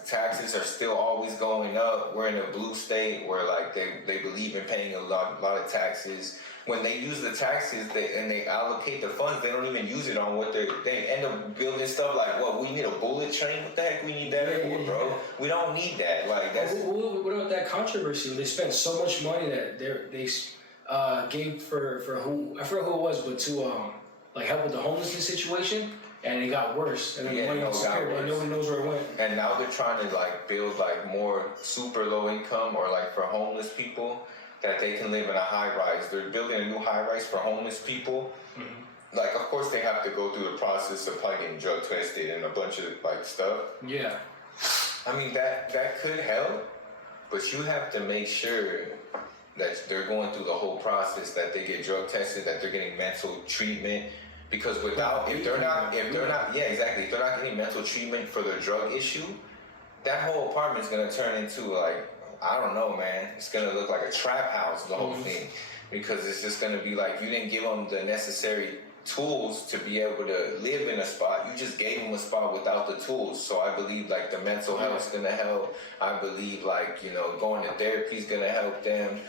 taxes are still always going up. We're in a blue state where like they believe in paying a lot of taxes. When they use the taxes and they allocate the funds, they don't even use it on what they end up building stuff like what we need a bullet train. What the heck we need that for, bro? We don't need that. Like that's what about that controversy? They spent so much money that they gave for who I forget who it was, but to like help with the homelessness situation. And it got worse, and then the money disappeared, and nobody knows where it went. And now they're trying to like build like more super low income or like for homeless people that they can live in a high rise. They're building a new high rise for homeless people. Mm-hmm. Like, of course, they have to go through the process of probably getting drug tested and a bunch of like stuff. Yeah. I mean that could help, but you have to make sure that they're going through the whole process, that they get drug tested, that they're getting mental treatment. Because if they're not getting mental treatment for their drug issue, that whole apartment's gonna turn into like, I don't know, man. It's gonna look like a trap house, the whole thing, because it's just gonna be like you didn't give them the necessary tools to be able to live in a spot. You just gave them a spot without the tools. So I believe like the mental health's gonna help. I believe like, going to therapy's gonna help them,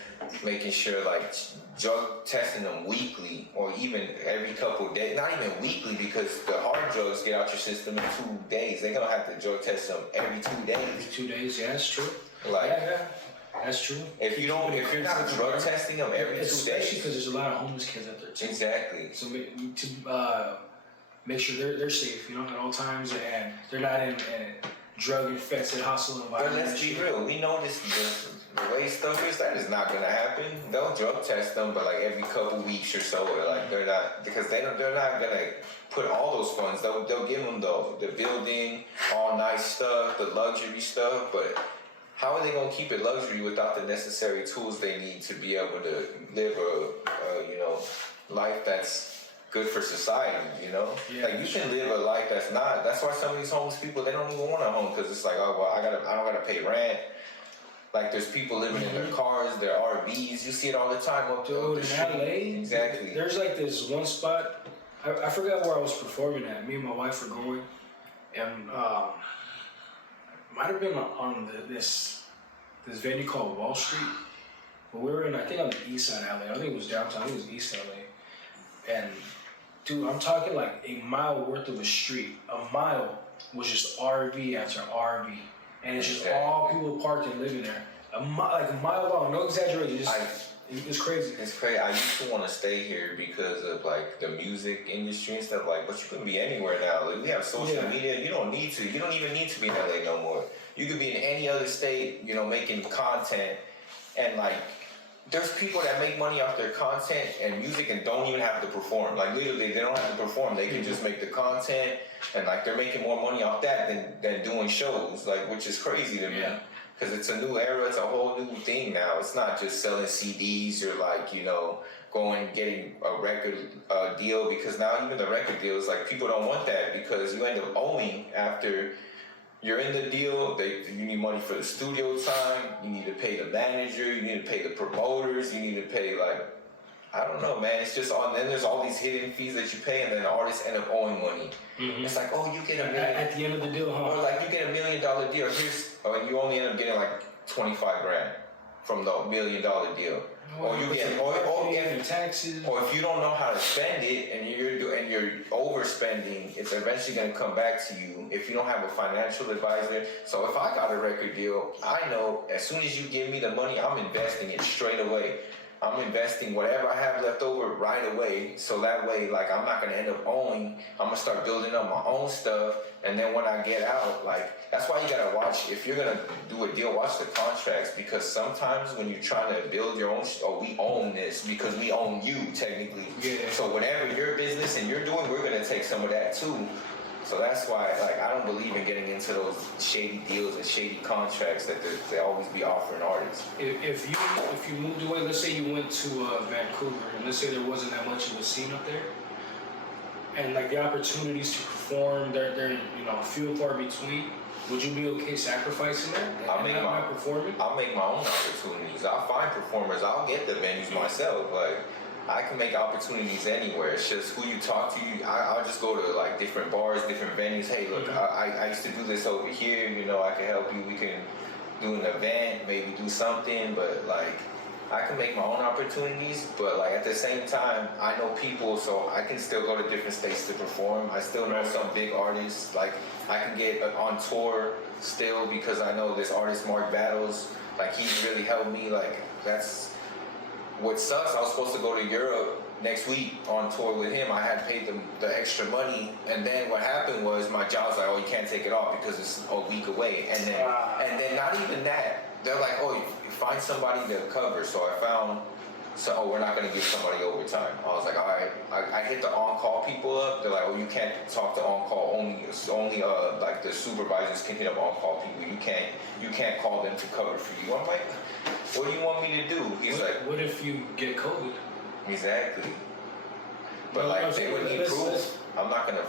making sure like drug testing them weekly or even every couple of days. Not even weekly, because the hard drugs get out your system in 2 days. They're gonna have to drug test them every 2 days. Every 2 days, yeah, that's true. Like, yeah. That's true. If you're not drug testing them every 2 days, especially because there's a lot of homeless kids out there too. Exactly. So to make sure they're safe, at all times, and they're not in a drug-infested hostile environment. But let's be real. We know this the way stuff is. That is not gonna happen. They'll drug test them, but like every couple weeks or so, or like they're not, because they're not gonna put all those funds. They'll give them the building, all nice stuff, the luxury stuff, but how are they gonna keep it luxury without the necessary tools they need to be able to live a life that's good for society? Yeah, like you can live a life that's not. That's why some of these homeless people, they don't even want a home, because it's like, oh well, I don't gotta pay rent. Like there's people living in their cars, their RVs. You see it all the time up Dude, the in street. LA, Exactly. There's like this one spot. I forgot where I was performing at. Me and my wife were going, and might have been on this venue called Wall Street. But we were in, I think, on the east side of LA. I think it was downtown. I think it was east LA. And dude, I'm talking like a mile worth of a street. A mile was just RV after RV. And it's just all people parked and living there. Like a mile long, no exaggeration. It's crazy. It's crazy. I used to want to stay here because of like the music industry and stuff. Like, but you can be anywhere now. Like, we have social media. You don't need to. You don't even need to be in LA no more. You could be in any other state, making content. And like, there's people that make money off their content and music and don't even have to perform. Like literally, they don't have to perform. They can just make the content, and like they're making more money off that than doing shows. Like, which is crazy to me. Because it's a new era, it's a whole new thing now. It's not just selling CDs or like, going getting a record deal, because now even the record deals, like people don't want that, because you end up owing after you're in the deal. You need money for the studio time, you need to pay the manager, you need to pay the promoters, you need to pay like, I don't know, man. It's just and then there's all these hidden fees that you pay, and then the artists end up owing money. Mm-hmm. It's like, oh, you get $1 million at the end of the deal, huh? Or like you get $1 million deal. And you only end up getting like $25,000. from the $1 million deal. Or you get, taxes. or if you don't know how to spend it and you're overspending, it's eventually going to come back to you if you don't have a financial advisor. So if I got a record deal, I know as soon as you give me the money, I'm investing it straight away. I'm investing whatever I have left over right away. So that way, like, I'm not going to end up owing. I'm going to start building up my own stuff. And then when I get out, like, that's why you got to watch. If you're going to do a deal, watch the contracts. Because sometimes when you're trying to build your own, we own this because we own you, technically. Yeah. So whatever your business and you're doing, we're going to take some of that too. So that's why, like, I don't believe in getting into those shady deals and shady contracts that they always be offering artists. If you moved away, let's say you went to Vancouver, and let's say there wasn't that much of a scene up there, and like the opportunities to perform, they're few and far between. Would you be okay sacrificing that? I'll make my own opportunities. I'll find performers. I'll get the venues myself. Like, I can make opportunities anywhere. It's just who you talk to. I'll just go to like different bars, different venues. Hey, look, I used to do this over here. I can help you. We can do an event, maybe do something. But like, I can make my own opportunities. But like at the same time, I know people, so I can still go to different states to perform. I still know some big artists. Like I can get on tour still because I know this artist Marc Battles. Like he's really helped me. Like that's. What sucks, I was supposed to go to Europe next week on tour with him. I had paid the extra money, and then what happened was my job was like, oh, you can't take it off because it's a week away. And then not even that. They're like, oh, you find somebody to cover. So I found, we're not going to give somebody overtime. I was like, all right. I hit the on-call people up. They're like, oh, you can't talk to on-call. Only like the supervisors can hit up on-call people. You can't call them to cover for you. I'm like, what do you want me to do? He's like, what if you get COVID? Exactly. But like, they would need proof. I'm not gonna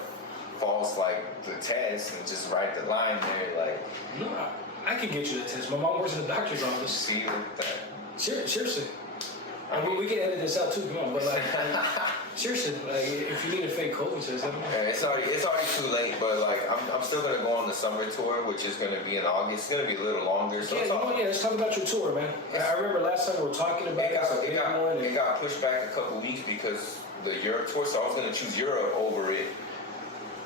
false like the test and just write the line there. Like, no, I can get you the test. My mom works in the doctor's office. See with that. Seriously. I mean, we can edit this out too. Come on, but like seriously, like if you need a fake COVID test, it's already too late. But like, I'm still gonna go on the summer tour, which is gonna be in August. It's gonna be a little longer. So let's talk about your tour, man. I remember last time we were talking about it got pushed back a couple weeks because the Europe tour. So I was gonna choose Europe over it.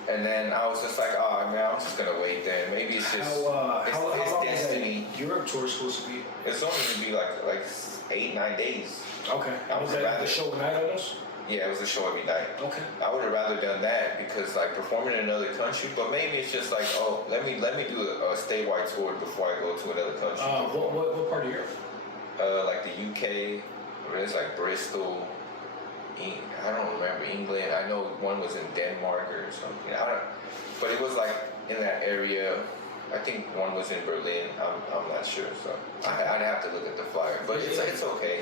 And then I was just like, oh man, I'm just gonna wait then. Maybe it's just it's destiny. Europe tour is supposed to be? It's only gonna be like 8-9 days. Okay. Was that the show night almost? Yeah, it was a show every night. Okay. I would have rather done that because like performing in another country, but maybe it's just like, oh, let me do a statewide tour before I go to another country. What part of Europe? Like the UK, or it's like Bristol. I don't remember England. I know one was in Denmark or something. But it was like in that area. I think one was in Berlin. I'm not sure, so I'd have to look at the flyer. But it's okay.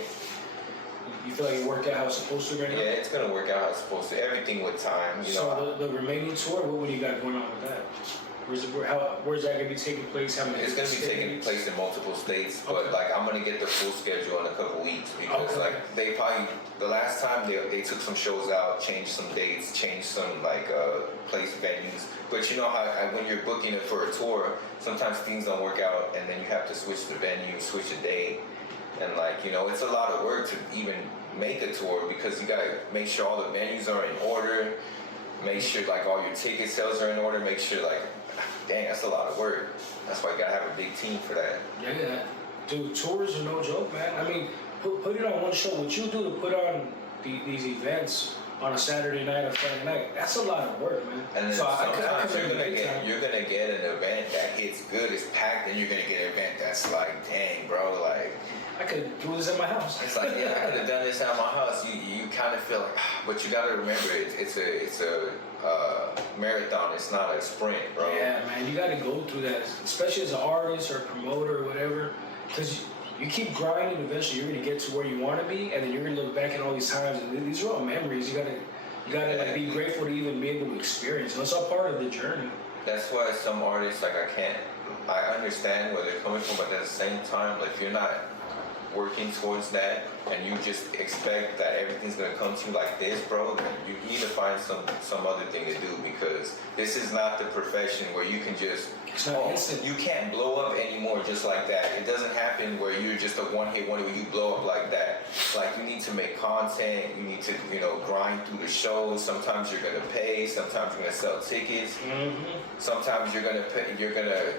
You feel like it worked out how it's supposed to right now? Yeah, it's gonna work out how it's supposed to. Everything with time. So the remaining tour, what do you got going on with that? Where's that gonna be taking place? It's gonna be taking place in multiple states, but like I'm gonna get the full schedule in a couple weeks because like they probably the last time they took some shows out, changed some dates, changed some like place venues. But you know how when you're booking it for a tour, sometimes things don't work out, and then you have to switch the venue, switch a date, and like it's a lot of work to even make a tour because you gotta make sure all the venues are in order, make sure like all your ticket sales are in order, make sure like. Dang, that's a lot of work. That's why you gotta have a big team for that. Yeah. Dude, tours are no joke, man. I mean, put it on one show. What you do to put on these events on a Saturday night or Friday night, that's a lot of work, man. And then so sometimes you're gonna get an event that hits good, it's packed, and you're gonna get an event that's like, dang, bro, like. I could do this at my house. It's like, yeah, I could have done this at my house. You kind of feel like, but you gotta remember, it's a marathon. It's not a sprint, bro. Yeah, man, you gotta go through that, especially as an artist or a promoter or whatever, because you keep grinding. Eventually, you're gonna get to where you want to be, and then you're gonna look back at all these times, and these are all memories. You gotta like be grateful to even be able to experience. And it's all part of the journey. That's why some artists I understand where they're coming from, but at the same time, like if you're not working towards that, and you just expect that everything's gonna come to you like this, bro, then you need to find some other thing to do, because this is not the profession where you can just, you can't blow up anymore just like that. It doesn't happen where you're just a one-hit wonder where you blow up like that. Like, you need to make content, you need to, you know, grind through the shows. Sometimes you're gonna pay, sometimes you're gonna sell tickets, sometimes you're gonna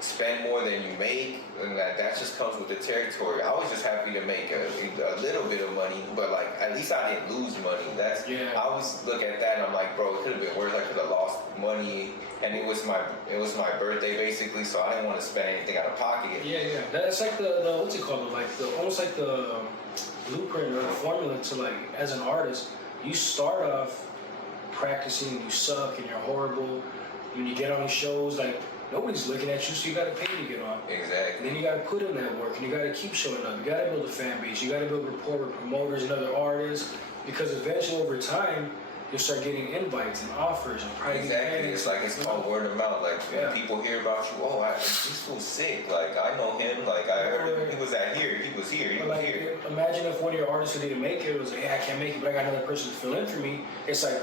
spend more than you make, and that just comes with the territory. I was just happy to make a little bit of money, but like, at least I didn't lose money. I always look at that and I'm like, bro, it could have been worse. I could have lost money, and it was my birthday basically, so I didn't want to spend anything out of pocket. Yeah. That's like the what's it called? Like almost like the blueprint or the formula to, like, as an artist, you start off practicing, you suck and you're horrible. When you get on these shows, like, nobody's looking at you, so you gotta pay to get on. Exactly. And then you gotta put in that work, and you gotta keep showing up. You gotta build a fan base. You gotta build rapport with promoters and other artists, because eventually, over time, you'll start getting invites and offers and private Exactly. It's like, it's called word of mouth. Like, when people hear about you, this fool's sick. Like, I know him. Like, I heard he was here. He was here. Imagine if one of your artists who didn't make it was like, hey, I can't make it, but I got another person to fill in for me. It's like,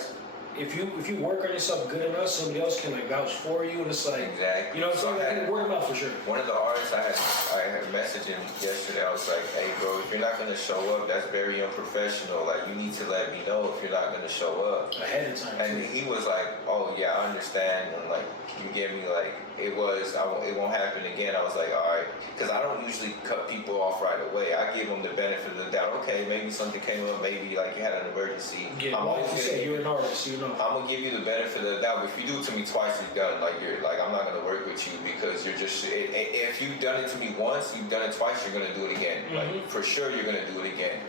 if you work on yourself good enough, somebody else can, like, vouch for you, and it's like, exactly. You know what I'm saying? Word of mouth for sure. One of the artists I had messaged him yesterday. I was like, hey, bro, if you're not gonna show up, that's very unprofessional. Like, you need to let me know if you're not gonna show up Ahead of time. And he was like, oh yeah, I understand. And like, you give me like, it won't happen again. I was like, all right, because I don't usually cut people off right away. I give them the benefit of the doubt. Okay, maybe something came up. Maybe like you had an emergency. Yeah, like you said, you're an artist. You know. I'm gonna give you the benefit of the doubt. But if you do it to me twice, you're done. Like, I'm not gonna work with you, because you're just. If you've done it to me once, you've done it twice, you're gonna do it again. Like, for sure, you're gonna do it again.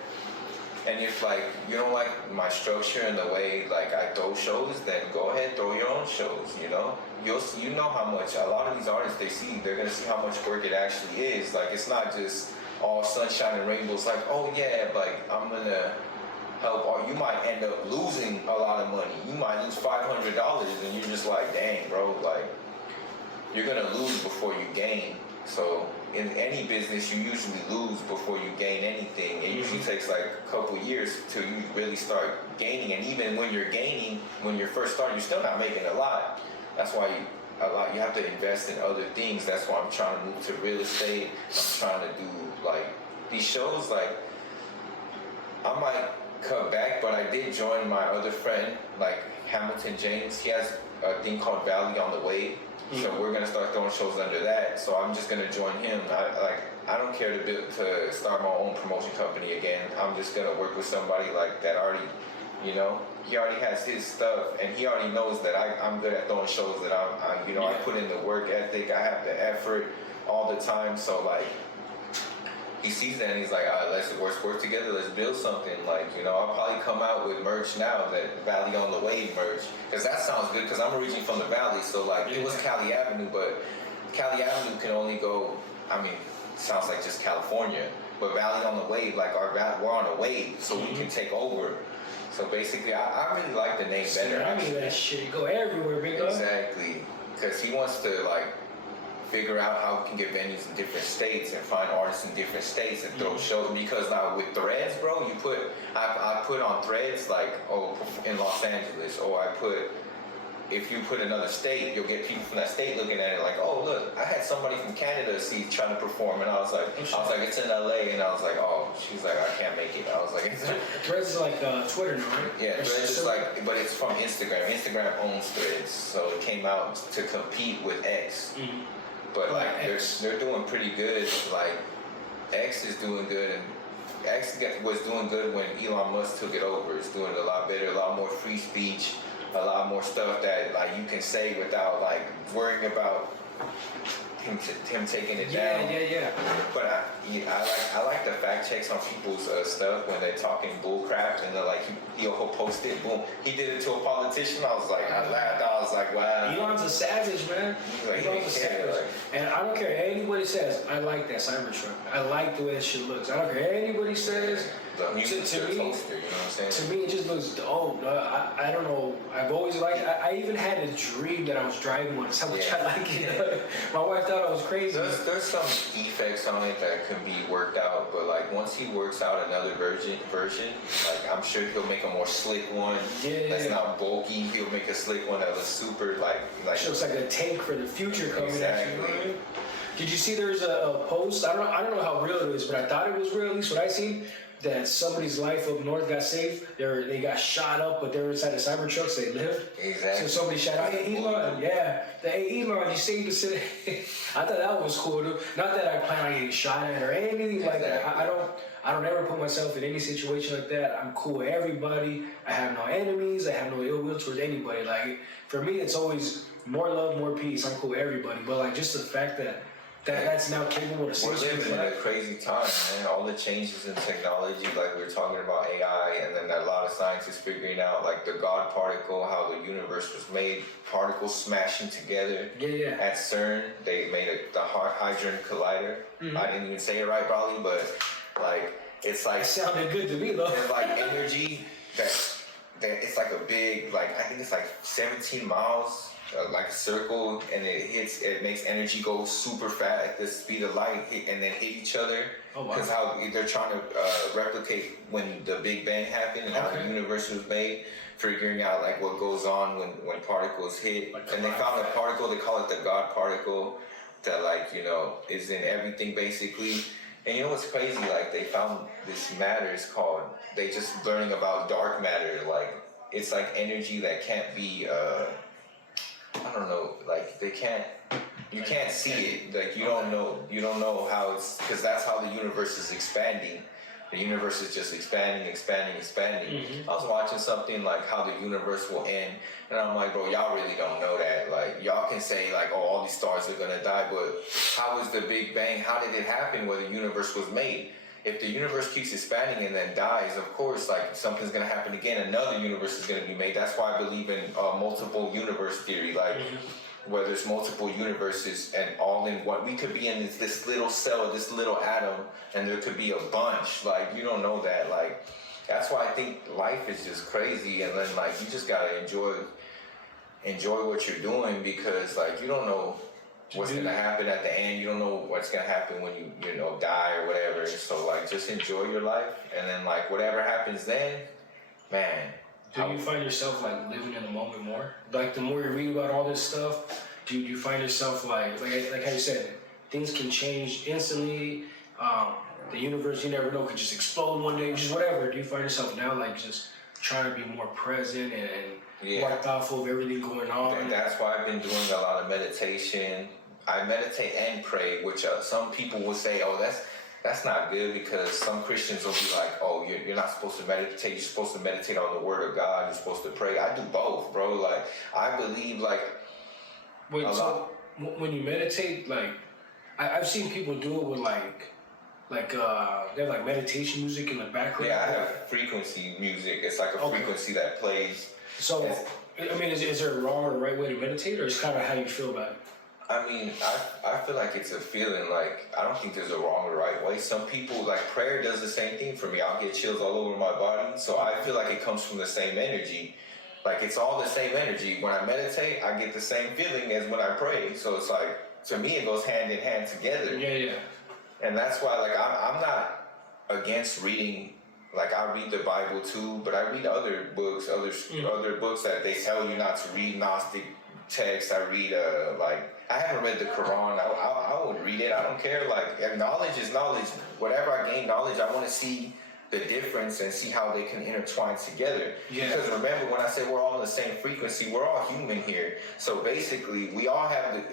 And if like you don't like my structure and the way like I throw shows, then go ahead, throw your own shows. You know, you know how much a lot of these artists they're gonna see how much work it actually is. Like, it's not just all sunshine and rainbows. Like, oh yeah, like I'm gonna help, or you might end up losing a lot of money. You might lose $500, and you're just like, dang, bro, like you're gonna lose before you gain. So in any business, you usually lose before you gain anything. It usually takes like a couple years till you really start gaining. And even when you're gaining, when you're first starting, you're still not making a lot. That's why you have to invest in other things. That's why I'm trying to move to real estate. I'm trying to do like these shows. Like, I might cut back, but I did join my other friend, like Hamilton James. He has a thing called Valley on the Way. So we're gonna start throwing shows under that. So I'm just gonna join him. I don't care to start my own promotion company again. I'm just gonna work with somebody like that already, you know. He already has his stuff, and he already knows that I'm good at throwing shows. That I put in the work ethic. I have the effort all the time. So like, he sees that and he's like, all right, let's work together. Let's build something. Like, you know, I'll probably come out with merch now, that Valley on the Way merch, because that sounds good. Because I'm originally from the Valley, so like it was Cali Avenue, but Cali Avenue can only go. I mean, sounds like just California, but Valley on the Wave, like we're on a wave, so we can take over. So basically, I really like the name better. I mean, that shit go everywhere, big dog. Exactly, because he wants to like figure out how we can get venues in different states and find artists in different states and throw shows. Because now with Threads, bro, I put on Threads like, oh, in Los Angeles, or if you put another state, you'll get people from that state looking at it like, oh look, I had somebody from Canada trying to perform, and I was like, it's in LA, and I was like, oh, she's like, I can't make it. I was like, Threads is like Twitter now, right? Yeah, Threads is like, but it's from Instagram. Instagram owns Threads, so it came out to compete with X. But like they're doing pretty good. Like X is doing good, and X was doing good when Elon Musk took it over. It's doing a lot better, a lot more free speech, a lot more stuff that like you can say without like worrying about him taking it down. Yeah. But I like the fact checks on people's stuff when they're talking bull crap, and they're like he'll post it, boom. He did it to a politician. I was like, I laughed. I was like, wow. Elon's a savage, man. Like, Elon's a savage. And I don't care anybody says, I like that Cybertruck. I like the way that shit looks. I don't care anybody says. To me, toaster, you know what I'm saying? To me, it just looks dope. I don't know. I've always liked it. I even had a dream that I was driving one. That's how much I like it. My wife thought I was crazy. There's some defects on it that can be worked out, but like once he works out another version, like I'm sure he'll make a more slick one. That's not bulky. He'll make a slick one that looks super like. It looks like a tank for the future coming exactly. at you. Did you see there's a post? I don't know how real it is, but I thought it was real. At least what I seen. That somebody's life up north got saved. They got shot up, but they were inside the cyber trucks. They lived. Exactly. So somebody shot out. Hey Elon, hey Elon, you saved the city. I thought that was cool, dude. Not that I plan on getting shot at or anything like that. I don't ever put myself in any situation like that. I'm cool with everybody. I have no enemies. I have no ill will towards anybody. Like for me, it's always more love, more peace. I'm cool with everybody. But like just the fact that's now capable to We're living in a crazy time, man. All the changes in technology, like we were talking about AI, and then a lot of scientists figuring out like the God particle, how the universe was made, particles smashing together. Yeah. At CERN, they made the Hadron Collider. Mm-hmm. I didn't even say it right, probably, but like it's like it sounded good to me though. There's like energy that it's like a big, like I think it's like 17 miles. Like a circle, and it makes energy go super fast at the speed of light, and then hit each other. Oh wow! Because how they're trying to replicate when the Big Bang happened and how the universe was made, figuring out like what goes on when particles hit. Like and they found a particle, they call it the God particle, that like is in everything basically. And you know what's crazy? Like they found this matter is called. They just learning about dark matter. Like it's like energy that can't be. I don't know, like you can't see it, like you don't know how it's, because that's how the universe is expanding. The universe is just expanding. Mm-hmm. I was watching something like how the universe will end, and I'm like, bro, y'all really don't know that. Like y'all can say like, oh, all these stars are gonna die, but how was the Big Bang? How did it happen where the universe was made? If the universe keeps expanding and then dies, of course, like something's gonna happen again. Another universe is gonna be made. That's why I believe in multiple universe theory. Like where there's multiple universes and all in one. We could be in this little cell, this little atom, and there could be a bunch. Like you don't know that. Like that's why I think life is just crazy. And then like you just gotta enjoy what you're doing, because like you don't know what's gonna happen at the end. You don't know what's gonna happen when you die or whatever. So like just enjoy your life, and then like whatever happens then, man. Do you find yourself like living in the moment more? Like the more you read about all this stuff, do you find yourself like how you said, things can change instantly. The universe, you never know, could just explode one day, just whatever. Do you find yourself now like just trying to be more present and more thoughtful of everything going on? And that's why I've been doing a lot of meditation. I meditate and pray, which some people will say, oh, that's not good, because some Christians will be like, oh, you're not supposed to meditate. You're supposed to meditate on the Word of God. You're supposed to pray. I do both, bro. Like, I believe, like... Wait, so when you meditate, like, I've seen people do it with, they have, like, meditation music in the background. Yeah, I have frequency music. It's like a frequency that plays. So, I mean, is there a wrong or right way to meditate, or it's kind of how you feel about it? I mean, I feel like it's a feeling. Like, I don't think there's a wrong or right way. Some people, like, prayer does the same thing for me. I'll get chills all over my body. So I feel like it comes from the same energy. Like, it's all the same energy. When I meditate, I get the same feeling as when I pray. So it's like, to me, it goes hand in hand together. Yeah. And that's why, like, I'm not against reading. Like, I read the Bible too, but I read other books, other books that they tell you not to read, Gnostic texts. I read, I haven't read the Quran. I would read it. I don't care. Like, knowledge is knowledge. Whatever I gain knowledge, I want to see the difference and see how they can intertwine together. Yeah. Because remember, when I say we're all in the same frequency, we're all human here. So basically, we all have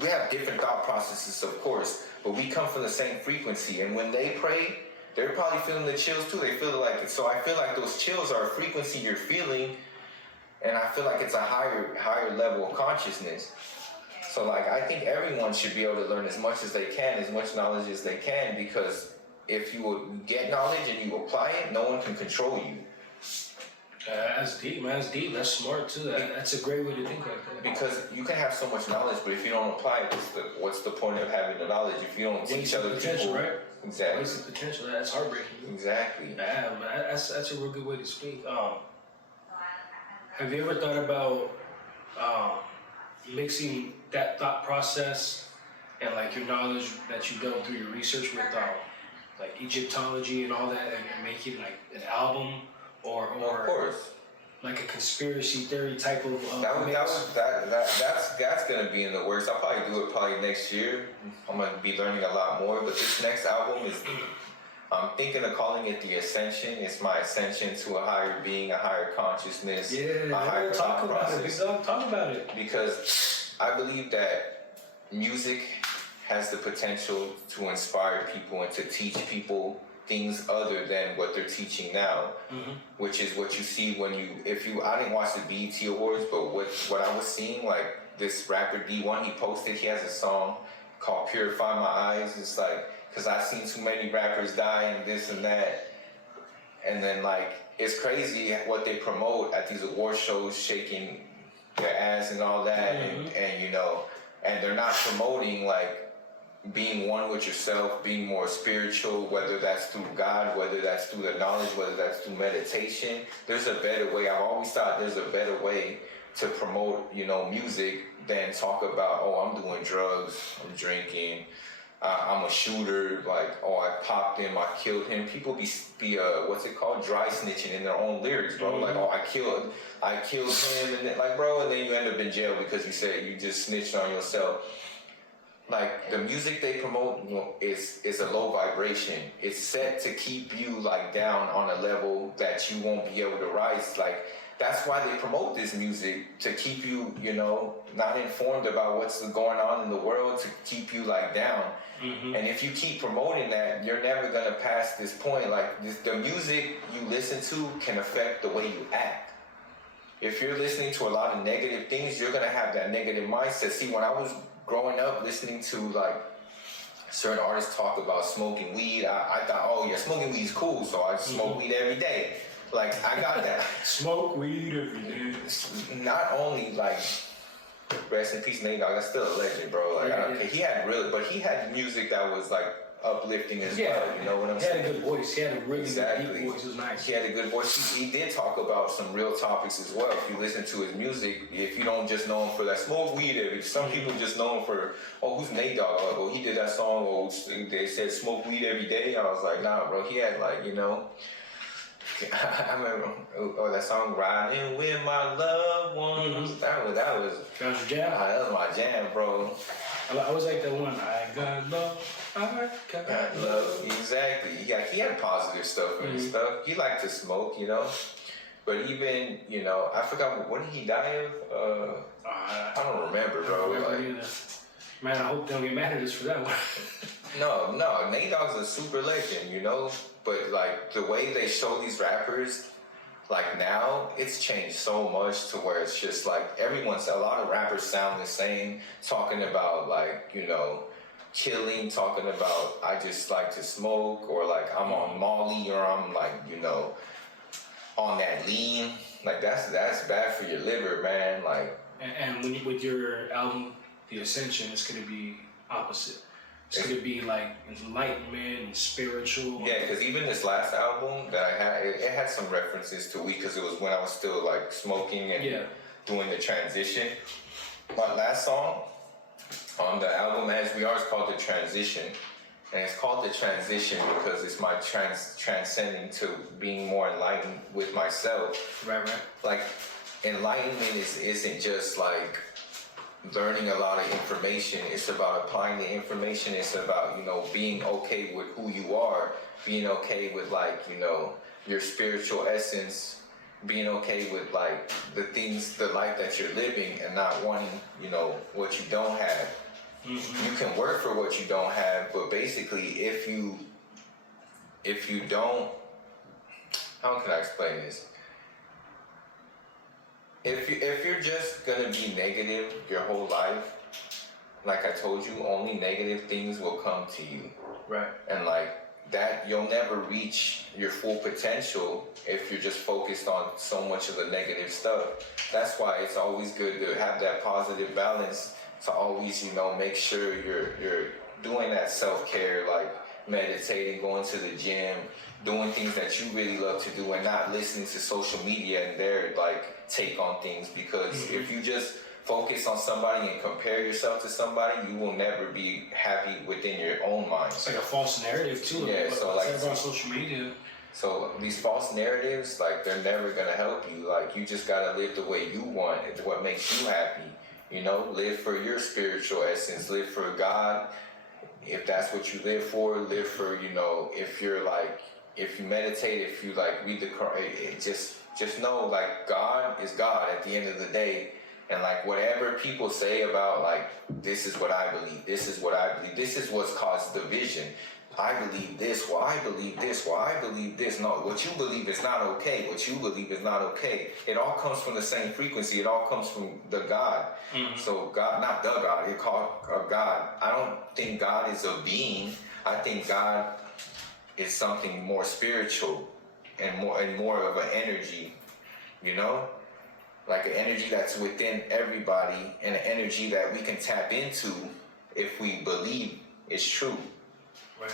we have different thought processes, of course, but we come from the same frequency. And when they pray, they're probably feeling the chills too. They feel like it. So I feel like those chills are a frequency you're feeling, and I feel like it's a higher level of consciousness. So like, I think everyone should be able to learn as much as they can, as much knowledge as they can, because if you get knowledge and you apply it, no one can control you. That's deep, man. That's deep. That's smart too. That's a great way to think like that. Because you can have so much knowledge, but if you don't apply it, what's the point of having the knowledge if you don't teach other people? Right? Exactly. Waste the potential. That's heartbreaking. Exactly. Yeah, man. That's a real good way to speak. Have you ever thought about, mixing that thought process and like your knowledge that you dealt through your research with like Egyptology and all that, and making like an album or Of course. like a conspiracy theory type of that's gonna be in the works. I'll probably do it next year. I'm gonna be learning a lot more. But this next album is, I'm thinking of calling it The Ascension. It's my ascension to a higher being, a higher consciousness, a higher thought process. Talk about it. Because I believe that music has the potential to inspire people and to teach people things other than what they're teaching now, which is what you see when I didn't watch the BET Awards, but what I was seeing, like this rapper D1, he posted, he has a song called Purify My Eyes. It's like, because I've seen too many rappers die and this and that. And then like, it's crazy what they promote at these award shows, shaking their ass and all that. And you know, and they're not promoting like being one with yourself, being more spiritual, whether that's through God, whether that's through the knowledge, whether that's through meditation. There's a better way. I've always thought there's a better way to promote, you know, music than talk about, oh, I'm doing drugs, I'm drinking, I'm a shooter, like, oh, I popped him, I killed him. People be what's it called, dry snitching in their own lyrics, bro. Like, oh, I killed him, and then, like, bro, and then you end up in jail because you said you just snitched on yourself. Like, the music they promote, you know, is a low vibration. It's set to keep you like down on a level that you won't be able to rise. Like, that's why they promote this music, to keep you, you know, not informed about what's going on in the world, to keep you like down. And if you keep promoting that, you're never gonna pass this point. Like, the music you listen to can affect the way you act. If you're listening to a lot of negative things, you're gonna have that negative mindset. See, when I was growing up listening to like certain artists talk about smoking weed, I thought, oh yeah, smoking weed's cool, so I smoke weed every day. Like, I got that. Smoke weed every day. Not only like, rest in peace, Nate Dogg, that's still a legend, bro. Like, he had music that was like uplifting as well. You know what I'm saying? He had a good voice. He had a really good deep voice. It was nice. He had a good voice. He did talk about some real topics as well. If you listen to his music, if you don't just know him for that smoke weed, some people just know him for, oh, who's Nate Dogg? Like, oh, he did that song. Oh, they said smoke weed every day. I was like, nah, bro. He had like, you know, I remember that song "Riding with My Loved Ones." That was your jam. That was my jam, bro. I was like that one. I got love. I got love. Exactly. He had positive stuff and stuff. He liked to smoke, you know. But even, you know, I forgot, what did he die of? I don't remember, bro. Man, I hope they don't get mad at us for that one. No, Nate Dogg's a super legend, you know. But like the way they show these rappers, like now, it's changed so much to where it's just like a lot of rappers sound the same, talking about like, you know, killing, talking about I just like to smoke, or like I'm on Molly, or I'm like, you know, on that lean. Like that's bad for your liver, man. Like, and with your album, The Ascension, it's gonna be opposite. It's going to be like enlightenment and spiritual. Yeah, because even this last album that I had, it had some references to weed, because it was when I was still like smoking and doing the transition. My last song on the album, As We Are, is called The Transition. And it's called The Transition because it's my transcending to being more enlightened with myself. Right. Like, enlightenment isn't just like learning a lot of information. It's about applying the information. It's about, you know, being okay with who you are, being okay with like, you know, your spiritual essence, being okay with like the things, the life that you're living, and not wanting, you know, what you don't have. You can work for what you don't have, but basically if you don't, how can I explain this? If you're just gonna be negative your whole life, like I told you, only negative things will come to you. Right. And like that, you'll never reach your full potential if you're just focused on so much of the negative stuff. That's why it's always good to have that positive balance, to always, you know, make sure you're doing that self-care, like meditating, going to the gym, doing things that you really love to do, and not listening to social media and their like take on things. Because if you just focus on somebody and compare yourself to somebody, you will never be happy within your own mind. It's like a false narrative too. Yeah, so like on social media. So these false narratives, like, they're never gonna help you. Like, you just gotta live the way you want. It's what makes you happy. You know, live for your spiritual essence. Live for God. If that's what you live for, you know, if you're like, if you meditate, if you like read the Quran, just know, like, God is God at the end of the day. And like, whatever people say about, like, this is what I believe, this is what I believe, this is what's caused division. I believe this, well, I believe this, well, I believe this. No, what you believe is not okay. What you believe is not okay. It all comes from the same frequency. It all comes from the God. Mm-hmm. So God, not the God, it's called God. I don't think God is a being. I think God is something more spiritual and more of an energy, you know? Like an energy that's within everybody and an energy that we can tap into if we believe it's true. Right.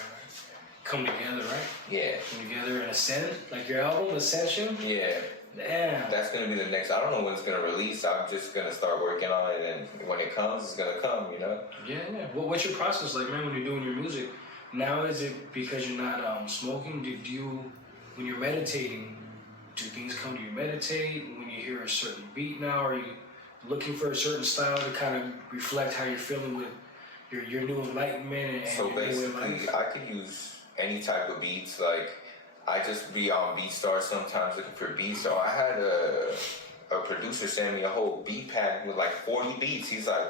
Come together, right? Yeah. Come together and ascend, like your album, Ascension? Yeah. Damn. That's going to be the next, I don't know when it's going to release. I'm just going to start working on it, and when it comes, it's going to come, you know? Yeah. What's your process like, man, when you're doing your music? Now, is it because you're not smoking? Do you, when you're meditating, do things come to you meditate? When you hear a certain beat now, are you looking for a certain style to kind of reflect how you're feeling with your new enlightenment and so your new basically, I could use any type of beats. Like, I just be on BeatStar sometimes looking for beats. So I had a producer send me a whole beat pack with like 40 beats. He's like,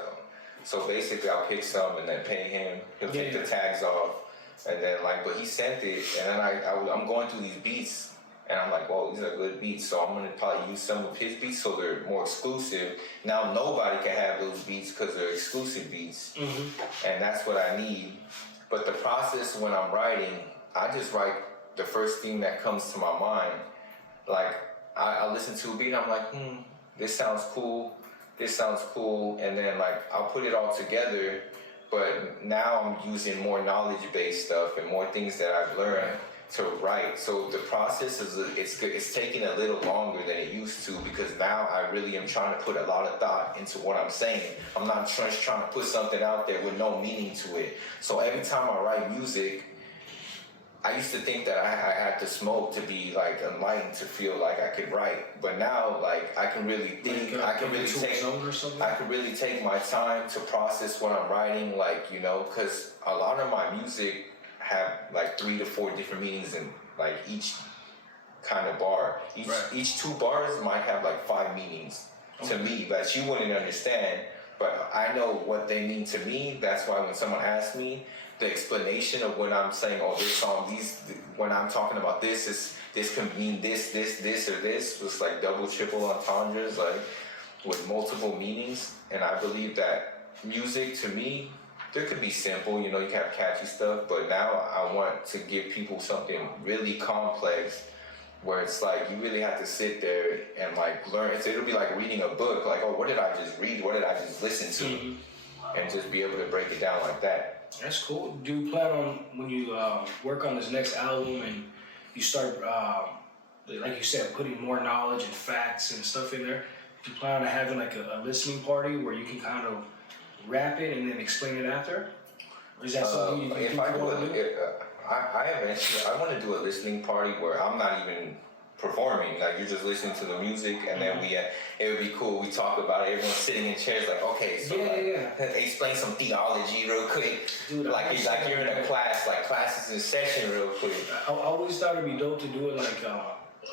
so basically I'll pick some and then pay him. He'll take the tags off, and then like, but he sent it, and then I'm going through these beats. And I'm like, whoa, these are good beats. So I'm going to probably use some of his beats so they're more exclusive. Now nobody can have those beats because they're exclusive beats. Mm-hmm. And that's what I need. But the process when I'm writing, I just write the first thing that comes to my mind. Like, I listen to a beat, I'm like, this sounds cool. This sounds cool. And then, like, I'll put it all together. But now I'm using more knowledge-based stuff and more things that I've learned to write. So the process is it's taking a little longer than it used to, because now I really am trying to put a lot of thought into what I'm saying. I'm not just trying to put something out there with no meaning to it. So every time I write music, I used to think that I had to smoke to be like enlightened, to feel like I could write. But now, like, I can really think, I can really take my time to process what I'm writing, like, you know, because a lot of my music have like 3 to 4 different meanings in like each kind of bar. Each 2 bars might have like 5 meanings to me that you wouldn't understand, but I know what they mean to me. That's why when someone asks me the explanation of when I'm saying, oh, this song, when I'm talking about this can mean this, or this, it's like double, triple entendres, like with multiple meanings. And I believe that music, to me, there could be simple, you know, you can have catchy stuff, but now I want to give people something really complex where it's like you really have to sit there and like learn. It'll be like reading a book, like, oh, what did I just read? What did I just listen to? Mm-hmm. And just be able to break it down like that. That's cool. Do you plan on, when you work on this next album and you start, like you said, putting more knowledge and facts and stuff in there, do you plan on having like a listening party where you can kind of rap it and then explain it after? Or is that something you think you want to do? I want to do a listening party where I'm not even performing. Like, you're just listening to the music, and then it would be cool. We talk about it. Everyone's sitting in chairs, like, okay, so explain some theology real quick. Dude, like you're in a class, like classes in session real quick. I always thought it'd be dope to do it like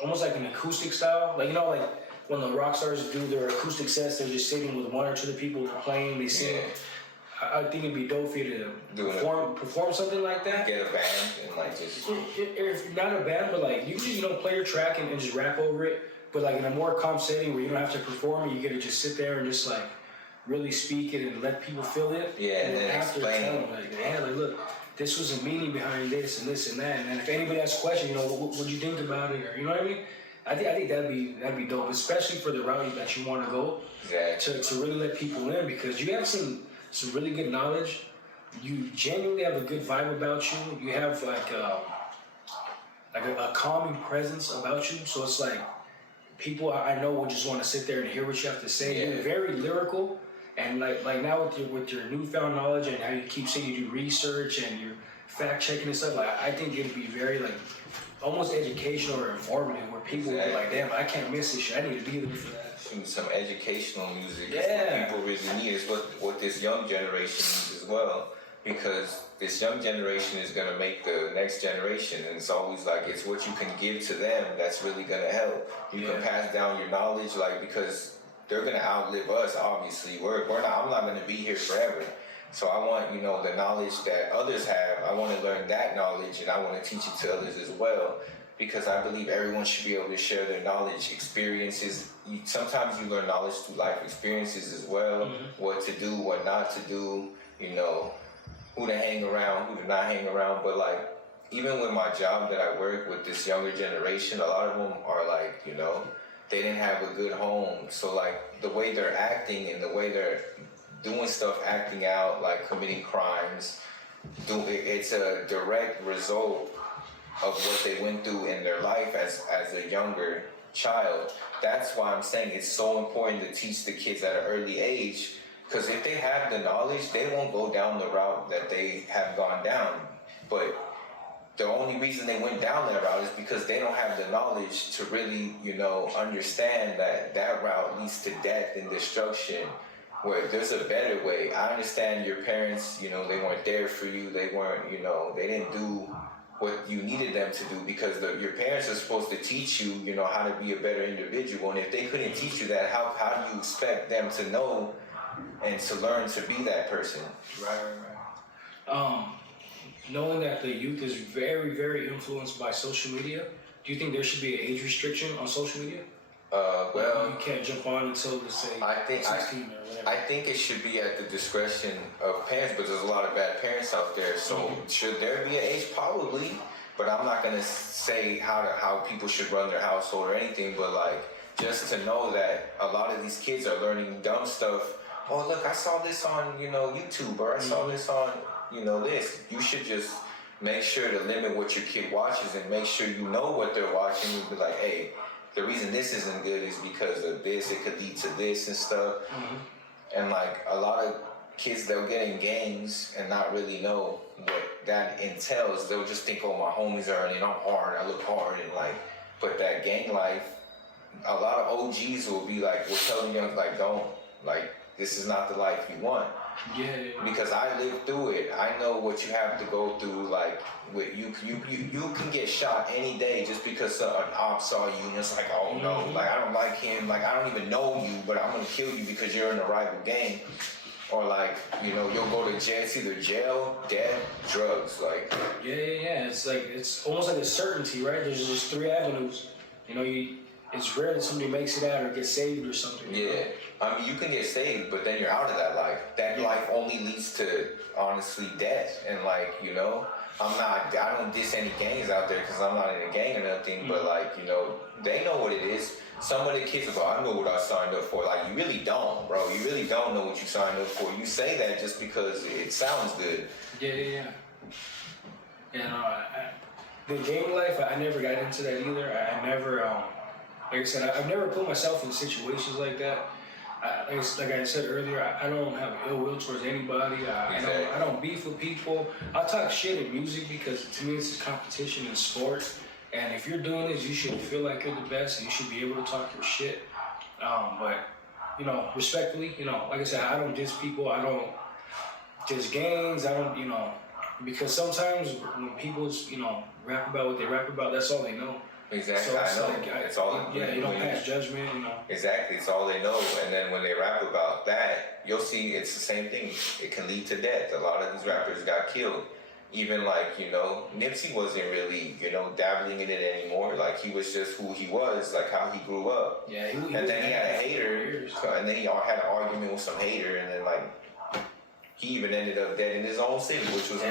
almost like an acoustic style. Like, you know, like when the rock stars do their acoustic sets, they're just sitting with 1 or 2 people playing, they sing. Yeah. I think it'd be dope for you to perform something like that. Get a band and like just... If not a band, but like you can just, you know, play your track and just rap over it. But like in a more calm setting where you don't have to perform it, you get to just sit there and just like really speak it and let people feel it. Yeah, and then after explain. Tell them, like, yeah, like, look, this was a meaning behind this and this and that. And then if anybody asks a question, you know, what do you think about it? Or, you know what I mean? I think that'd be dope, especially for the route that you want to go. Exactly. To really let people in, because you have some really good knowledge. You genuinely have a good vibe about you. You have like a calming presence about you. So it's like people I know will just want to sit there and hear what you have to say. Yeah. You're very lyrical, and like now with your newfound knowledge and how you keep saying you do research and you're fact checking and stuff, like I think it'd be very like almost educational or informative, where people will be like, damn, I can't miss this shit. I need to be there for that. Some educational music is Yeah. what people really need. Is what this young generation needs as well, because this young generation is gonna make the next generation, and it's always like it's what you can give to them that's really gonna help. You can pass down your knowledge, like, because they're gonna outlive us. Obviously, we're not. I'm not gonna be here forever. So I want, you know, the knowledge that others have. I want to learn that knowledge, and I want to teach it to others as well, because I believe everyone should be able to share their knowledge, experiences. Sometimes you learn knowledge through life experiences as well. What to do, what not to do. You know, who to hang around, who to not hang around. But like, even with my job that I work with this younger generation, a lot of them are like, you know, they didn't have a good home. So like the way they're acting and the way they're doing stuff, acting out, like committing crimes, it's a direct result of what they went through in their life as a younger child. That's why I'm saying it's so important to teach the kids at an early age, because if they have the knowledge, they won't go down the route that they have gone down. But the only reason they went down that route is because they don't have the knowledge to really, you know, understand that that route leads to death and destruction, where there's a better way. I understand your parents, you know, they weren't there for you. They weren't, you know, they didn't do what you needed them to do, because your parents are supposed to teach you, you know, how to be a better individual. And if they couldn't teach you that, how do you expect them to know and to learn to be that person? Right. Knowing that the youth is very, very influenced by social media, do you think there should be an age restriction on social media? Well, you can't jump on until, let's say, 16 or whatever. I think it should be at the discretion of parents, but there's a lot of bad parents out there. So should there be an age? Probably, but I'm not gonna say how people should run their household or anything. But like, just to know that a lot of these kids are learning dumb stuff. Oh, look, I saw this on, you know, YouTube, or I saw this on, you know, this. You should just make sure to limit what your kid watches and make sure you know what they're watching. And be like, hey, the reason this isn't good is because of this. It could lead to this and stuff. And like a lot of kids, they'll get in gangs and not really know what that entails. They'll just think, oh, my homies are earning, I'm hard, I look hard, and like, but that gang life, a lot of OGs will be like, we're telling them like, don't, like, this is not the life you want. Yeah. Because I lived through it. I know what you have to go through. Like, with you can get shot any day just because an op saw you, and it's like, oh no, like I don't like him, like I don't even know you, but I'm gonna kill you because you're in a rival gang. Or like, you know, you'll go to jail. It's either jail, death, drugs. Like, Yeah. It's like, it's almost like a certainty, right? There's just 3 avenues. You know, it's rare that somebody makes it out or gets saved or something. yeah. I mean, you can get saved, but then you're out of that life. That life only leads to, honestly, death. And like, you know, I don't diss any gangs out there because I'm not in a gang or nothing, but like, you know, they know what it is. Some of the kids are like, I know what I signed up for. Like, you really don't, bro. You really don't know what you signed up for. You say that just because it sounds good. Yeah. And the gang life, I never got into that either. I never, like I said, I've never put myself in situations like that. Like I said earlier, I don't have ill will towards anybody. I don't beef with people. I talk shit in music because to me it's a competition in sports. And if you're doing this, you should feel like you're the best and you should be able to talk your shit. But, you know, respectfully, you know, like I said, I don't diss people. I don't diss gangs. I don't, you know, because sometimes when people, you know, rap about what they rap about, that's all they know. Exactly, So I know. like, it's all. Yeah, you don't pass judgment, you know. Exactly, it's all they know. And then when they rap about that, you'll see it's the same thing. It can lead to death. A lot of these rappers got killed. Even like, you know, Nipsey wasn't really, you know, dabbling in it anymore. Like, he was just who he was, like how he grew up. Yeah, and then he had a hater, and then he had an argument with some hater, and then like, he even ended up dead in his own city, which was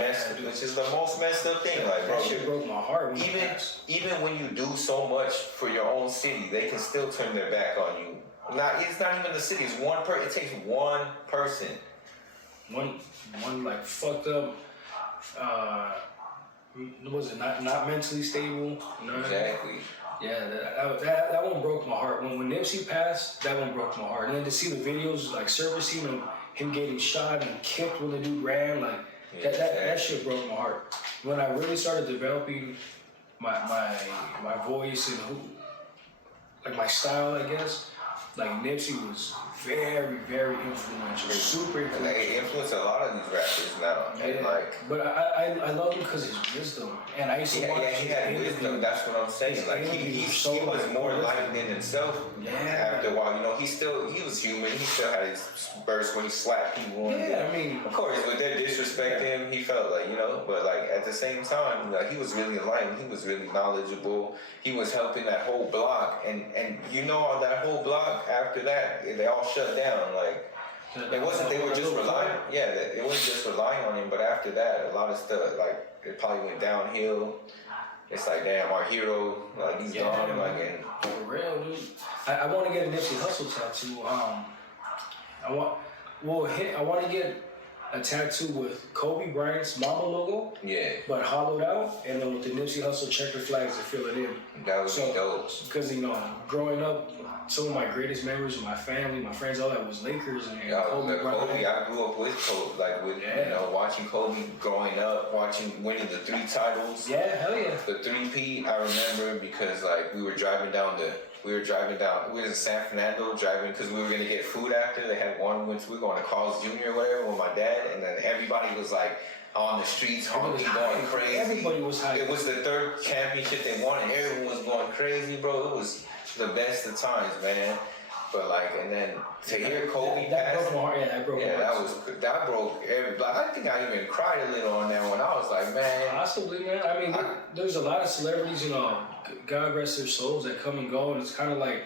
which is the most messed up thing. Like, bro, that shit broke my heart. Even when you do so much for your own city, they can still turn their back on you. It's not even the city. It's one person. It takes one person. One like fucked up. Was it not mentally stable? Exactly. Yeah, that one broke my heart. When Nipsey passed, that one broke my heart. And then to see the videos, like surfacing and him getting shot and kicked when the dude ran, like that shit broke my heart. When I really started developing my voice and like my style, I guess, like Nipsey was very, very influential, super influential. And they influence a lot of these rappers now. Yeah, and like, but I love him because of his wisdom. And I used to watch he had wisdom. That's what I'm saying. Like he was more enlightened in himself. Yeah. After a while, you know, he was human. He still had his bursts when he slapped people. Yeah, I mean, of course, with their disrespect him, he felt like, you know, but like at the same time, like he was really enlightened. He was really knowledgeable. He was helping that whole block, and you know, on that whole block after that, they all shut down. Like it wasn't. They were just relying. Yeah, it wasn't just relying on him. But after that, a lot of stuff like it probably went downhill. It's like, damn, our hero, like he's gone. Like, and for real, dude. I want to get a Nipsey Hussle tattoo. I want to get a tattoo with Kobe Bryant's Mamba logo. Yeah. But hollowed out, and then with the Nipsey Hussle checker flags to fill it in. That would be dope. Because, you know, growing up, some of my greatest memories of my family, my friends, all that was Lakers and Kobe Bryant. Kobe, I grew up with Kobe, like with you know, watching Kobe growing up, winning the 3 titles. Yeah, hell yeah. The 3-peat, I remember because like we were in San Fernando driving because we were gonna get food after. They had one we were going to Carl's Jr. or whatever with my dad, and then everybody was like on the streets honking, going crazy. Everybody was hyped. It was the 3rd championship they won, and everyone was going crazy, bro. It was the best of times, man. But like, and then to hear Kobe pass, that broke my heart. that broke every. Like, I think I even cried a little on that one. I was like, man. Possibly, man. I mean, there's a lot of celebrities, you know, God rest their souls, that come and go, and it's kind of like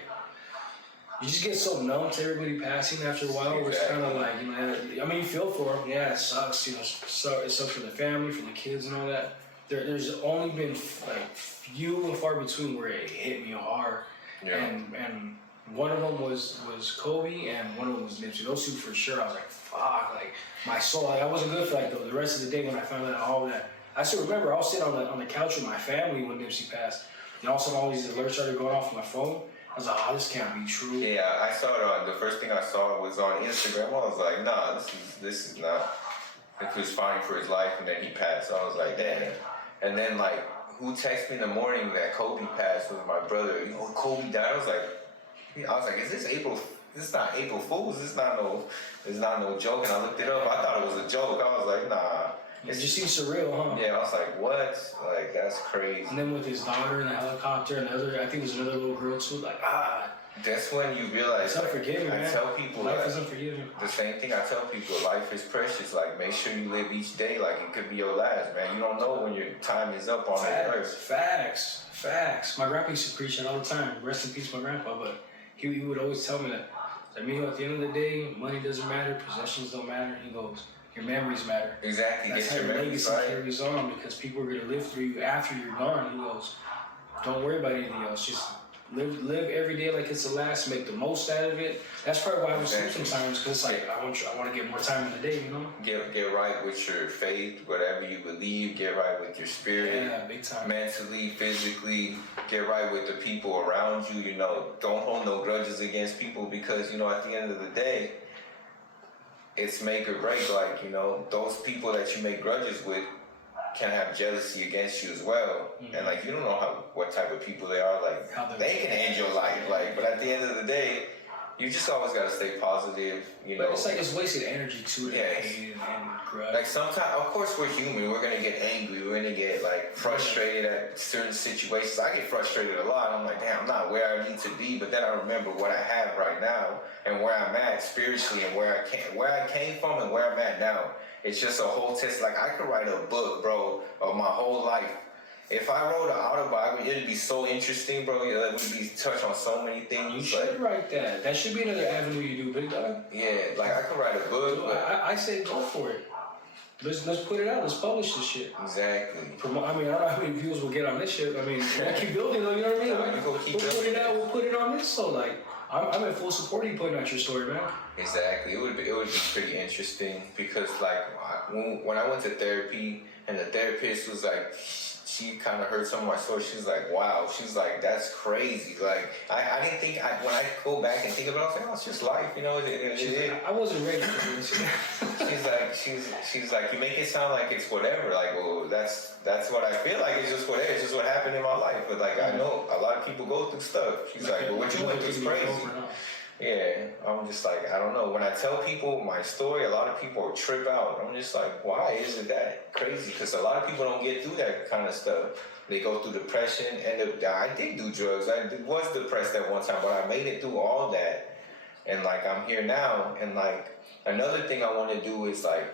you just get so numb to everybody passing after a while. Exactly. Where it's kind of like, you know, I mean, you feel for them. Yeah, it sucks. You know, it sucks for the family, for the kids, and all that. There's only been like few and far between where it hit me hard. Yeah. And one of them was Kobe, and one of them was Nipsey. Those 2 for sure. I was like, fuck, like my soul. Like, I wasn't good for like the rest of the day when I found out all that. I still remember I was sitting on the couch with my family when Nipsey passed, and also all these alerts started going off on my phone. I was like, oh, this can't be true. Yeah, I saw it on the first thing I saw was on Instagram. I was like, nah, this is not. It was fine for his life, and then he passed. So I was like, damn. And then like, who texted me in the morning that Kobe passed was my brother. You know, Kobe died. I was like, is this April? This is not April Fool's. It's not no joke. And I looked it up. I thought it was a joke. I was like, nah. It just seems surreal, huh? Yeah, I was like, what? Like, that's crazy. And then with his daughter in the helicopter, and I think there's another little girl too. Like, that's when you realize. It's unforgiving, man. I tell people life is unforgiving. The same thing I tell people: life is precious. Like, make sure you live each day like it could be your last, man. You don't know when your time is up on earth. Facts. My grandpa used to preach that all the time. Rest in peace, my grandpa. But he would always tell me that. I mean, at the end of the day, money doesn't matter, possessions don't matter. He goes, your memories matter. Exactly. That's how your legacy carries on, because people are gonna live through you after you're gone. He goes, don't worry about anything else. Just live every day like it's the last. Make the most out of it. That's probably why I was sleep sometimes, because it's like I want to get more time in the day, you know. Get right with your faith, whatever you believe. Get right with your spirit. Yeah, big time. Mentally, physically, get right with the people around you. You know, don't hold no grudges against people, because you know at the end of the day, it's make or break. Like, you know, those people that you make grudges with can have jealousy against you as well. Mm-hmm. And like, you don't know what type of people they are. Like, they can end your life. Like, but at the end of the day, you just always gotta stay positive. You know, but it's like it's wasted energy too. Hate and grudge. Like sometimes, of course, we're human. We're gonna get angry. We're gonna get like frustrated at certain situations. I get frustrated a lot. I'm like, damn, I'm not where I need to be. But then I remember what I have right now and where I'm at spiritually, and where I came from and where I'm at now. It's just a whole test. Like, I could write a book, bro, of my whole life. If I wrote an autobiography, it'd be so interesting, bro. It would be touched on so many things. You should write that. That should be another avenue you do, big dog. Yeah, like I could write a book. Dude, I say go for it. Let's put it out. Let's publish this shit. Exactly. I mean, I don't know how many views we'll get on this shit. I mean, we'll keep building, though. You know what I mean? We'll put it out. We'll put it on this. So like, I'm in full support of you putting out your story, man. Exactly. It would be pretty interesting, because like when I went to therapy and the therapist was like, she kind of heard some of my stories. She's like, wow. She's like, that's crazy. Like, I didn't think, when I go back and think about it, I was like, oh, it's just life, you know. I wasn't ready for this. she's like, you make it sound like it's whatever. Like, well, that's what I feel like. It's just whatever. It's just what happened in my life. But like, I know a lot of people go through stuff. She's like, but what you went through is crazy. Yeah, I'm just like, I don't know. When I tell people my story, a lot of people trip out. I'm just like, why is it that crazy? Because a lot of people don't get through that kind of stuff. They go through depression, and I did do drugs. I was depressed at one time, but I made it through all that. And like, I'm here now. And like, another thing I want to do is like,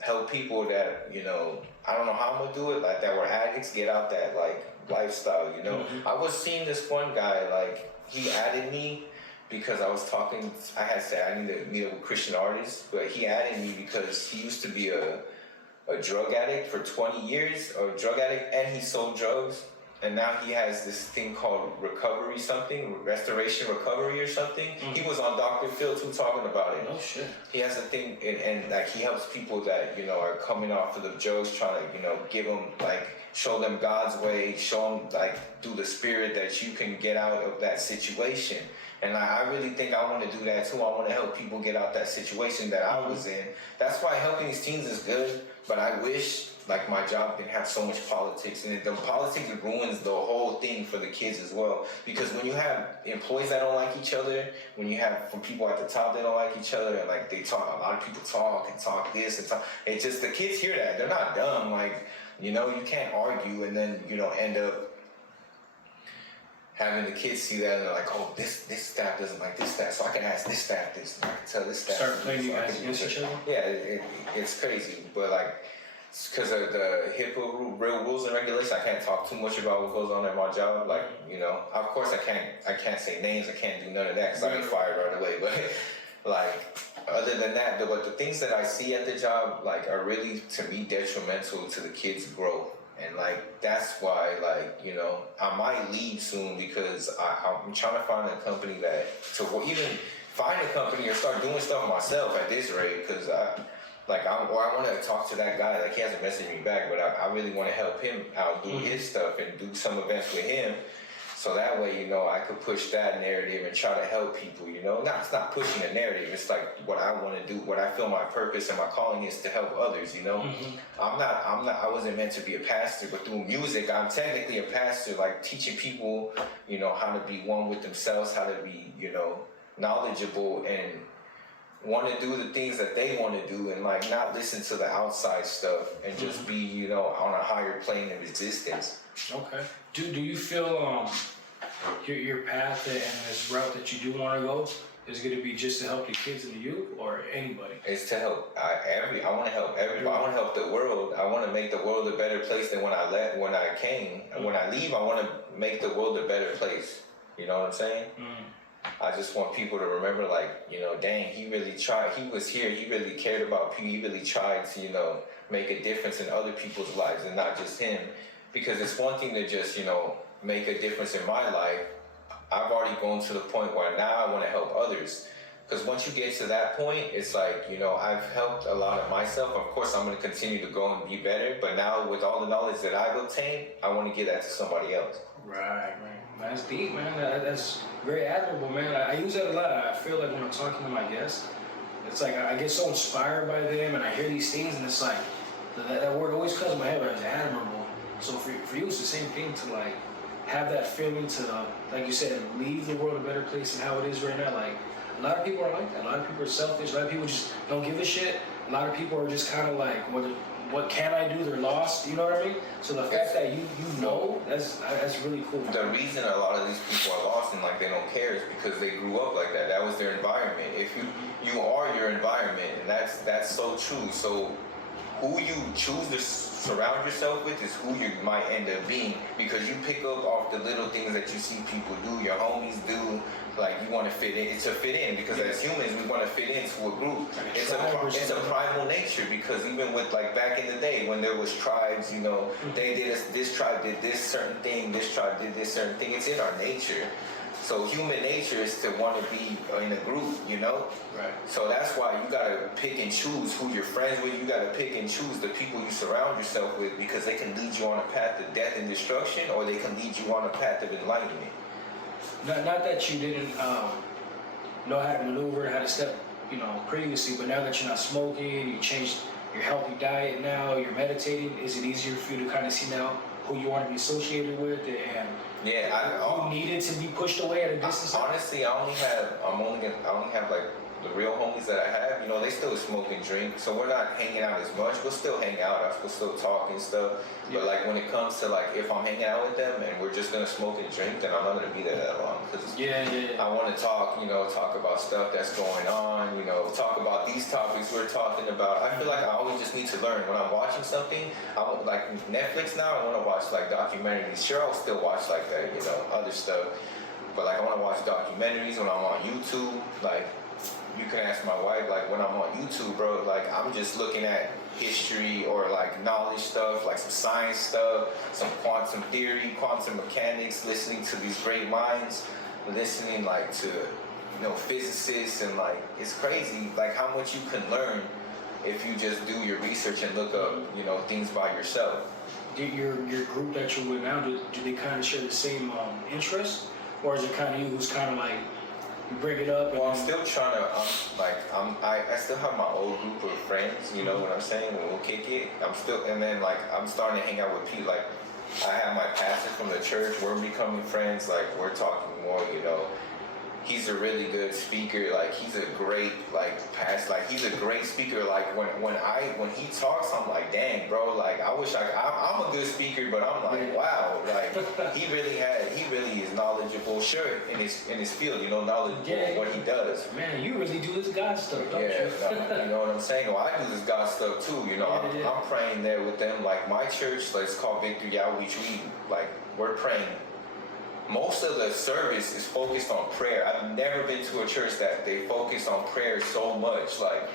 help people that, you know, I don't know how I'm going to do it, like that were addicts, get out that like lifestyle, you know. I was seeing this one guy, like, he added me because I was talking, I had said I need to meet up with Christian artists, but he added me because he used to be a drug addict for 20 years, or a drug addict, and he sold drugs. And now he has this thing called recovery something, restoration recovery or something. He was on Dr. Phil too talking about it. Oh shit. He has a thing, and like he helps people that, you know, are coming off of the drugs, trying to, you know, give them, like, show them God's way, show them, like, through the spirit that you can get out of that situation. And I really think I want to do that too. I want to help people get out that situation that I was in. That's why helping these teens is good, but I wish, like, my job didn't have so much politics. And the politics ruins the whole thing for the kids as well. Because when you have employees that don't like each other, when you have from people at the top that don't like each other, and like they talk, a lot of people talk this and talk. It's just, the kids hear that. They're not dumb. Like, you know, you can't argue and then, you know, end up having the kids see that and they're like, oh, this staff doesn't like this staff, so I can ask this staff this, and I can tell this staff. Start playing you guys against each other? Yeah, it's crazy, but like, because of the HIPAA real rules and regulations, I can't talk too much about what goes on at my job. Like, you know, of course I can't say names, I can't do none of that because I get fired right away. But like, other than that, but the things that I see at the job, like, are really, to me, detrimental to the kids' growth. And like, that's why, like, you know, I might leave soon because I'm trying to find a company that, even find a company or start doing stuff myself at this rate, because I want to talk to that guy. Like, he hasn't messaged me back, but I really want to help him out, do his stuff and do some events with him. So that way, you know, I could push that narrative and try to help people, you know. It's not pushing a narrative. It's like what I want to do, what I feel my purpose and my calling is to help others, you know. I wasn't meant to be a pastor, but through music, I'm technically a pastor, like teaching people, you know, how to be one with themselves, how to be, you know, knowledgeable and want to do the things that they want to do and like not listen to the outside stuff and just be, you know, on a higher plane of existence. Okay. Do you feel your path and this route that you do want to go is going to be just to help the kids and the youth, or anybody? It's to help I want to help everybody. I want to help the world. I want to make the world a better place than when I came. And when I leave, I want to make the world a better place. You know what I'm saying? I just want people to remember, like, you know, dang, he really tried. He was here. He really cared about people. He really tried to, you know, make a difference in other people's lives and not just him. Because it's one thing to just, you know, make a difference in my life. I've already gone to the point where now I want to help others. Because once you get to that point, it's like, you know, I've helped a lot of myself. Of course, I'm going to continue to go and be better. But now with all the knowledge that I've obtained, I want to give that to somebody else. Right. That's deep, man. That's very admirable, man. I use that a lot. I feel like when I'm talking to my guests, it's like I get so inspired by them and I hear these things and it's like, that word always comes in my head, but it's admirable. So for you, it's the same thing to like have that feeling to, like you said, leave the world a better place than how it is right now. Like, a lot of people are like that. A lot of people are selfish. A lot of people just don't give a shit. A lot of people are just kind of like, what can I do? They're lost. You know what I mean? So the fact that you know, that's really cool. The reason a lot of these people are lost and like they don't care is because they grew up like that. That was their environment. If you are your environment, and that's so true. So who you choose to surround yourself with is who you might end up being, because you pick up off the little things that you see people do, your homies do. Like, you want to fit in. It's a fit in, because as humans, we want to fit into a group. It's a primal nature, because even with, like, back in the day when there was tribes, you know, this tribe did this certain thing, this tribe did this certain thing. It's in our nature. So human nature is to want to be in a group, you know? Right. So that's why you gotta pick and choose who you're friends with. You gotta pick and choose the people you surround yourself with, because they can lead you on a path of death and destruction, or they can lead you on a path of enlightenment. Not that you didn't know how to maneuver, how to step, previously, but now that you're not smoking, you changed your healthy diet now, you're meditating, is it easier for you to kind of see now who you want to be associated with, and Yeah, you needed to be pushed away at a distance? honestly, I only have like the real homies that I have. You know, they still smoke and drink, so we're not hanging out as much. We'll still hang out. We'll still talk and stuff. Yeah. But like when it comes to like if I'm hanging out with them and we're just gonna smoke and drink, then I'm not gonna be there that long, because I want to talk. Talk about stuff that's going on. Talk about these topics we're talking about. I feel like I always just need to learn. When I'm watching something, like Netflix now, I want to watch like documentaries. Sure, I'll still watch like that, other stuff. But like I want to watch documentaries when I'm on YouTube. Like you can ask my wife, like when I'm on YouTube, bro, like I'm just looking at history or like knowledge stuff, like some science stuff, some quantum theory, quantum mechanics, listening to these great minds, listening like to physicists, and like it's crazy like how much you can learn if you just do your research and look up things by yourself. Your group that you're with now, do they kind of share the same interests, or is it kind of you who's kind of like you bring it up? Well, I'm still trying to I still have my old group of friends, you know what I'm saying, when we'll kick it. And then like I'm starting to hang out with people. Like I have my pastor from the church, we're becoming friends, like we're talking more. He's a really good speaker. Like he's a great he's a great speaker. Like when he talks, I'm like, dang, bro. Like I wish I'm a good speaker, but I'm like, wow. Like he really is knowledgeable. Sure, in his field, knowledgeable of what he does. Man, you really do this God stuff, don't you? You know what I'm saying? Well, I do this God stuff too. I'm praying there with them. Like my church, like it's called Victory Outreach. We're praying. Most of the service is focused on prayer. I've never been to a church that they focus on prayer so much. Like,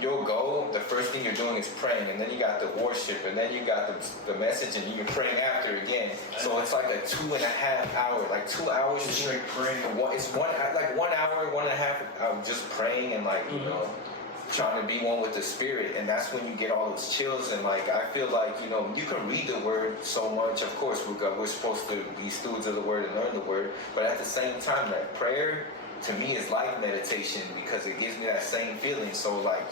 you'll go, the first thing you're doing is praying, and then you got the worship, and then you got the message, and you're praying after again. So it's like a 2.5 hour, like 2 hours just straight praying. It's 1 hour, 1.5 just praying and like, trying to be one with the spirit. And that's when you get all those chills. And like I feel like you can read the word so much. Of course we're supposed to be stewards of the word and learn the word, but at the same time that prayer to me is like meditation, because it gives me that same feeling. So like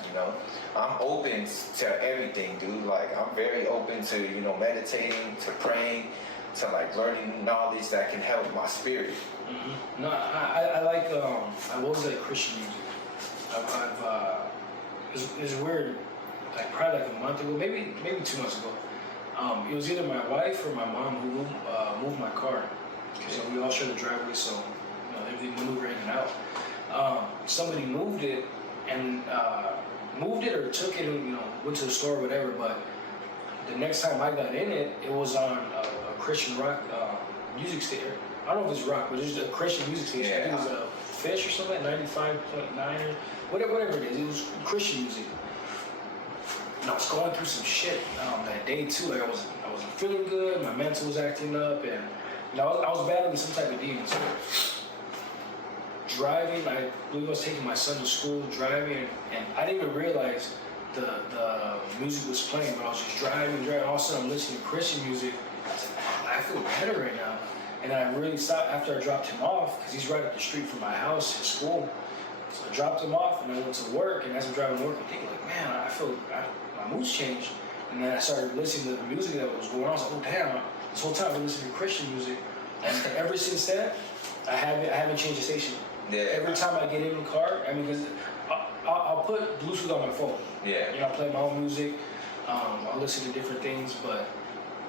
I'm open to everything, dude. Like I'm very open to meditating, to praying, to like learning knowledge that can help my spirit. No, I like I was like Christian music. It's weird, like probably like a month ago, maybe 2 months ago. It was either my wife or my mom who moved my car, because we all share the driveway, so everything maneuver in and out. Somebody moved it or took it and went to the store or whatever. But the next time I got in it, it was on a Christian rock music station. I don't know if it's rock, but it's just a Christian music station. I think it was a Fish or something, 95.9 or whatever it is. It was Christian music. And I was going through some shit that day too. Like I wasn't feeling good. My mental was acting up, and I was battling some type of demons. Driving, I believe I was taking my son to school, driving, and I didn't even realize the music was playing. But I was just driving. All of a sudden, I'm listening to Christian music. I was like, I feel better right now. And I really stopped after I dropped him off, because he's right up the street from my house, his school. So I dropped him off and I went to work, and as I'm driving to work, I'm thinking like, man, my mood's changed. And then I started listening to the music that was going on. I was like, oh damn, this whole time I've been listening to Christian music. And ever since then, I haven't changed the station. Yeah. Every time I get in the car, because I'll put Bluetooth on my phone. Yeah. I'll play my own music. I'll listen to different things, but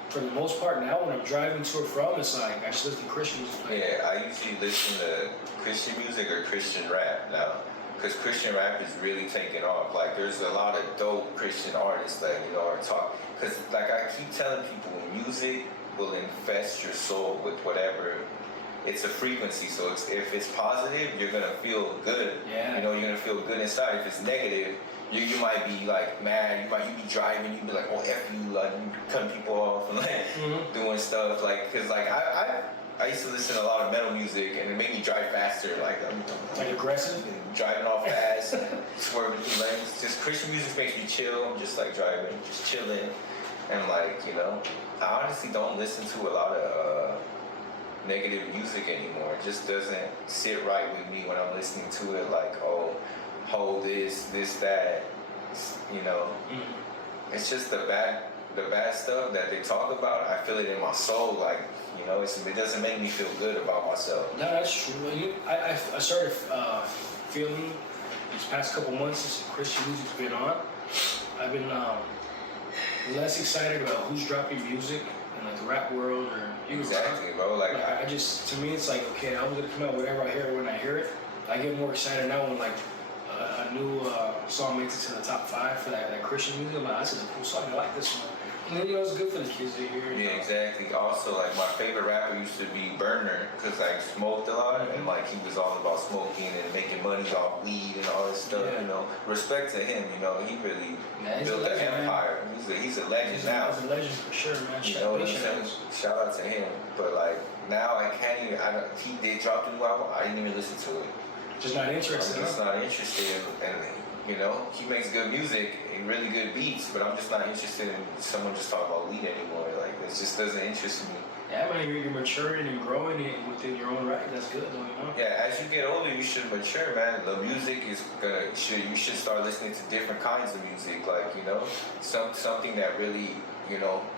for the most part now, when I'm driving to or from, it's like I just listen to Christian music. Yeah, I usually listen to Christian music or Christian rap now, because Christian rap is really taking off. Like there's a lot of dope Christian artists that are talking. Because like I keep telling people, music will infest your soul with whatever. It's a frequency, so if it's positive, you're gonna feel good. Yeah. You're gonna feel good inside. If it's negative, you might be like mad. You be driving. You be like, oh F you, like you cutting people off and like doing stuff like, cause like I used to listen to a lot of metal music, and it made me drive faster. Like aggressive, driving off fast, swerving through lanes. Just Christian music makes me chill. I'm just like driving, just chilling, and like I honestly don't listen to a lot of negative music anymore. It just doesn't sit right with me when I'm listening to it. Like hold this, that. It's just the bad stuff that they talk about. I feel it in my soul. Like it doesn't make me feel good about myself. No, that's true. I started feeling these past couple months since Christian music's been on. I've been less excited about who's dropping music in like the rap world or exactly, bro. Like I just, to me, it's like, okay, I'm gonna come out whatever I hear when I hear it. I get more excited now when like a new song makes it to the top 5 for that Christian music. I'm like, this is a cool song. I like this one. And then it's good for the kids to hear. Yeah, exactly. Also, like my favorite rapper used to be Burner because I smoked a lot and like he was all about smoking and making money off weed and all this stuff. Yeah. Respect to him. He really built an legend, empire. Man. He's a legend now. He's a legend for sure, man. Shout out to him. But like now I can't even. He did drop the new album. I didn't even listen to it. Just not interested. I'm just not interested, and he makes good music and really good beats, but I'm just not interested in someone just talking about weed anymore. Like it just doesn't interest me. Yeah, man, you're maturing and growing within your own right. That's good, though. Yeah, as you get older, you should mature, man. The music is you should start listening to different kinds of music, like something that really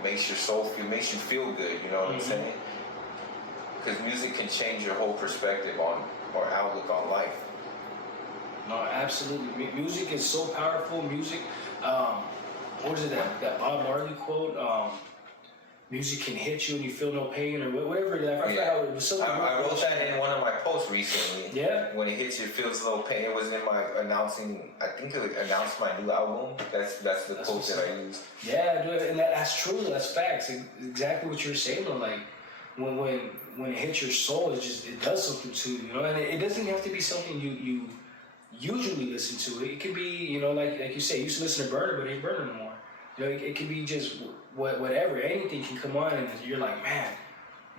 makes your soul makes you feel good. You know what I'm saying? Because music can change your whole perspective on or outlook on life. No, absolutely. Music is so powerful. Music, what is it, that Bob Marley quote? Music can hit you and you feel no pain or whatever. I wrote that in one of my posts recently. Yeah. When it hits you, it feels no pain. It was in my I think it announced my new album. That's the quote that I used. Yeah, dude, and that's true. That's facts. Exactly what you're saying. Like when it hits your soul, it does something to you. And it doesn't have to be something you usually listen to. It could be, like you say, you used to listen to Burner, but it ain't Burner no more. It could be just whatever. Anything can come on, and you're like, man,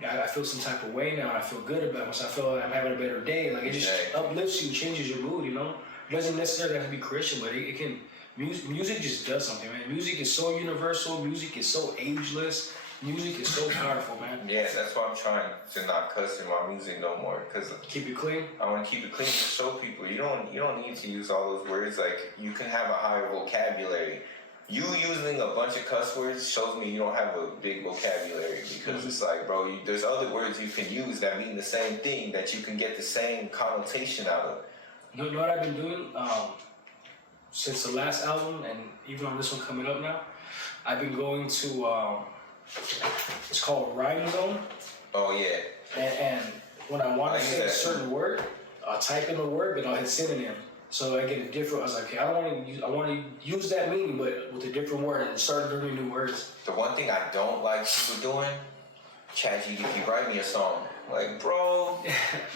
I feel some type of way now, and I feel good about myself. I feel like I'm having a better day. Like it just uplifts you, changes your mood. It doesn't necessarily have to be Christian, but it can. Music just does something, man. Music is so universal. Music is so ageless. Music is so powerful, man. Yeah, that's why I'm trying to not cuss in my music no more. Cause keep it clean. I want to keep it clean to show people you don't need to use all those words. Like you can have a higher vocabulary. You using a bunch of cuss words shows me you don't have a big vocabulary because it's like, bro, there's other words you can use that mean the same thing that you can get the same connotation out of. You know what I've been doing since the last album and even on this one coming up now? I've been going to it's called Rhyme Zone. Oh yeah. And when I want to say a certain word, I'll type in the word, but I'll hit synonym. So I get a different. I was like, okay, I want to use that meaning, but with a different word, and start learning new words. The one thing I don't like people doing, ChatGPT, write me a song. Like, bro.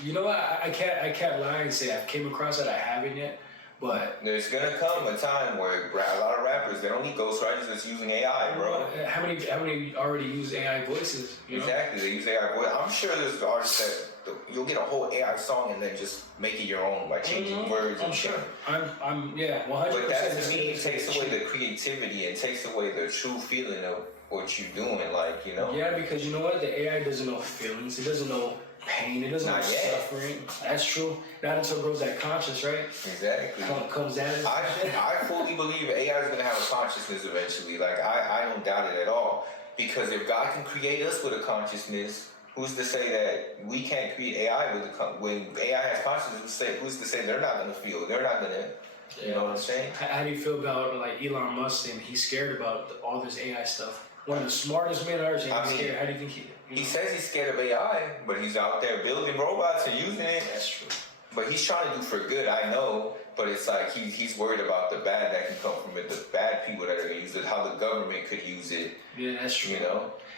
You know what? I can't lie and say I've came across it. I haven't yet. But there's gonna come a time where a lot of rappers, they don't need ghostwriters, that's using AI, bro. How many already use AI voices? Exactly, they use AI voices. I'm sure there's artists that you'll get a whole AI song and then just make it your own by changing words. I'm sure. I'm 100%. But that to me takes away the creativity and takes away the true feeling of what you're doing, like, Yeah, because you know what? The AI doesn't know feelings. It doesn't know pain. It doesn't know suffering. That's true. Not until it grows that conscious, right? Exactly. Comes down. I fully believe AI is going to have a consciousness eventually. Like, I don't doubt it at all. Because if God can create us with a consciousness, who's to say that we can't create AI when AI has consciousness? Who's to say they're not going to feel? They're not going to. You know what I'm saying? How do you feel about like Elon Musk and he's scared about all this AI stuff? One of the smartest men on earth, scared. How do you think he says he's scared of AI, but he's out there building robots and using it. That's true. But he's trying to do for good, I know. But it's like he's worried about the bad that can come from it, the bad people that are going to use it, how the government could use it. Yeah, that's true.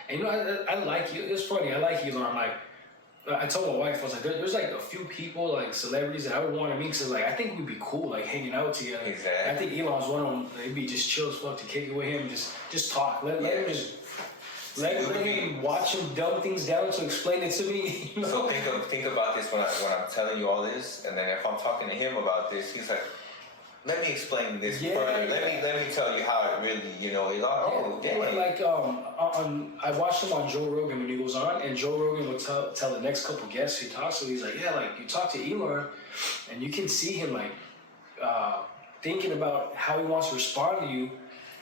And I like you. It's funny. I like Elon. Like, I told my wife, I was like, there's like a few people, like celebrities that I would want to meet because like I think we'd be cool, like hanging out together. Exactly. I think Elon's one of them. It'd be just chill as fuck to kick it with him, just talk. Let him just Let him watch him dumb things down to explain it to me. You know? So think about this when I'm telling you all this, and then if I'm talking to him about this, he's like, let me explain this further. Let me tell you how it really, you know, dang. Like I watched him on Joe Rogan when he goes on, and Joe Rogan will tell the next couple guests he talks to. He's like, yeah, like you talk to Elon, and you can see him like thinking about how he wants to respond to you,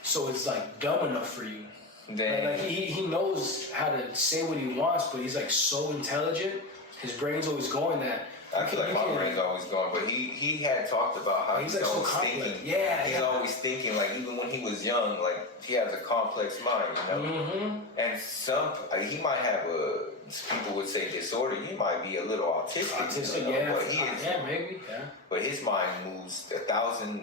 so it's like dumb enough for you. Like he knows how to say what he wants, but he's like so intelligent. His brain's always going that. I feel like my brain's always going, but he had talked about how he's like always so thinking. He's always thinking, like even when he was young, like he has a complex mind, you know. Mm-hmm. And he might have people would say disorder. He might be a little autistic, you know? Yeah, But he is, maybe, yeah. But his mind moves 1,000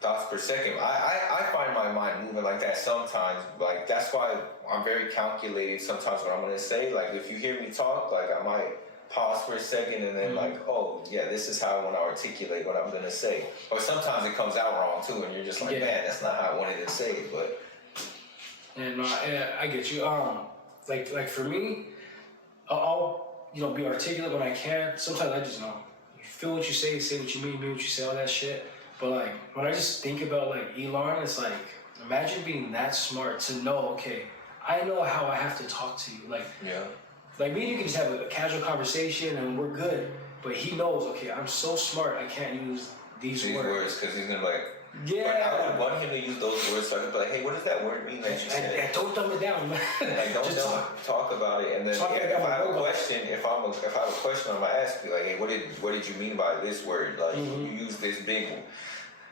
thoughts per second. I find my mind moving like that sometimes. Like that's why I'm very calculated sometimes what I'm gonna say. Like if you hear me talk, like I might pause for a second and then like, oh yeah, this is how I want to articulate what I'm gonna say. Or sometimes it comes out wrong too, and you're just like, man, that's not how I wanted to say it. But and I get you. Like for me, I'll be articulate when I can. Sometimes I just know. You feel what you say what you mean what you say, all that shit. But like when I just think about like Elon, it's like imagine being that smart to know, okay, I know how I have to talk to you. Like like me and you can just have a casual conversation and we're good. But he knows, okay, I'm so smart I can't use these words because he's gonna be like, yeah. But I would want him to use those words so I could be like, hey, what does that word mean that you said? And don't dumb it down. Like don't talk about it. And then if I have a question, if I have a question, I'm gonna ask you like, hey, what did you mean by this word? Like you use this big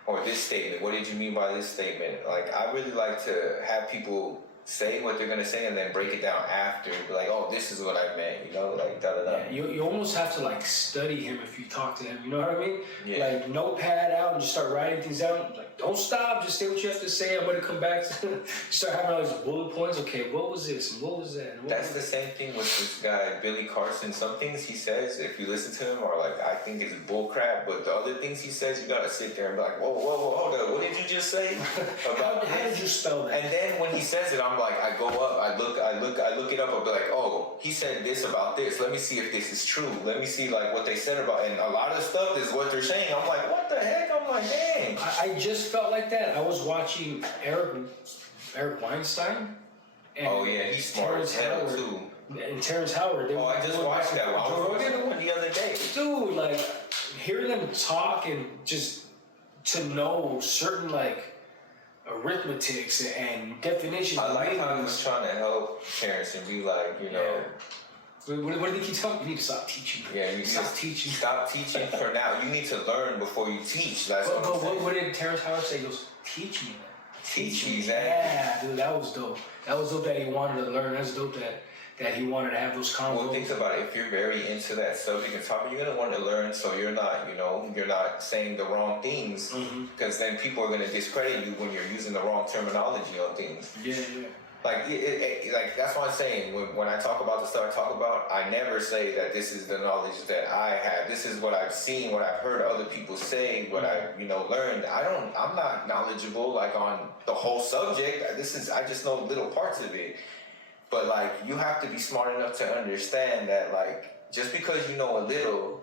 or this statement. What did you mean by this statement? Like I really like to have people say what they're gonna say and then break it down after. Be like, oh, this is what I meant, you know, like da da da. Yeah, you almost have to like study him if you talk to him. You know what I mean? Yeah. Like notepad out and just start writing things down. Like don't stop, just say what you have to say. I'm gonna come back to start having all these bullet points. Okay, what was this and what was that? That's the same thing with this guy Billy Carson. Some things he says, if you listen to him, are like I think it's bull crap. But the other things he says, you gotta sit there and be like, whoa, hold up, what did you just say about how did you spell that? And then when he says it, I'm like, I go up, I look it up, I'll be like, oh, he said this about this. Let me see if this is true. Let me see like what they said about, and a lot of stuff is what they're saying. I'm like, what the heck? I'm like, dang. I just felt like that. I was watching Eric Weinstein. And oh yeah, he's smart as hell too. And Terrence Howard. I just watched that one. I was watching the one the other day. Dude, like hearing them talk and just to know certain like arithmetics and definitions. I like how he was trying to help parents and be like, you know. What did he keep telling me? You need to stop teaching. Yeah, you need stop teaching. Stop teaching for now. You need to learn before you teach. That's what did Terrence Howard say? He goes, teach me that. Teach me that. Yeah, dude, that was dope. That was dope that he wanted to learn. That's dope that he wanted to have those convos. Well, think about it. If you're very into that subject and topic, you're gonna want to learn. So you're not, you're not saying the wrong things, because then people are gonna discredit you when you're using the wrong terminology on things. Yeah. Like, like that's what I'm saying. When I talk about the stuff I talk about, I never say that this is the knowledge that I have. This is what I've seen, what I've heard other people say, what I learned. I'm not knowledgeable like on the whole subject. I just know little parts of it. But like, you have to be smart enough to understand that like, just because you know a little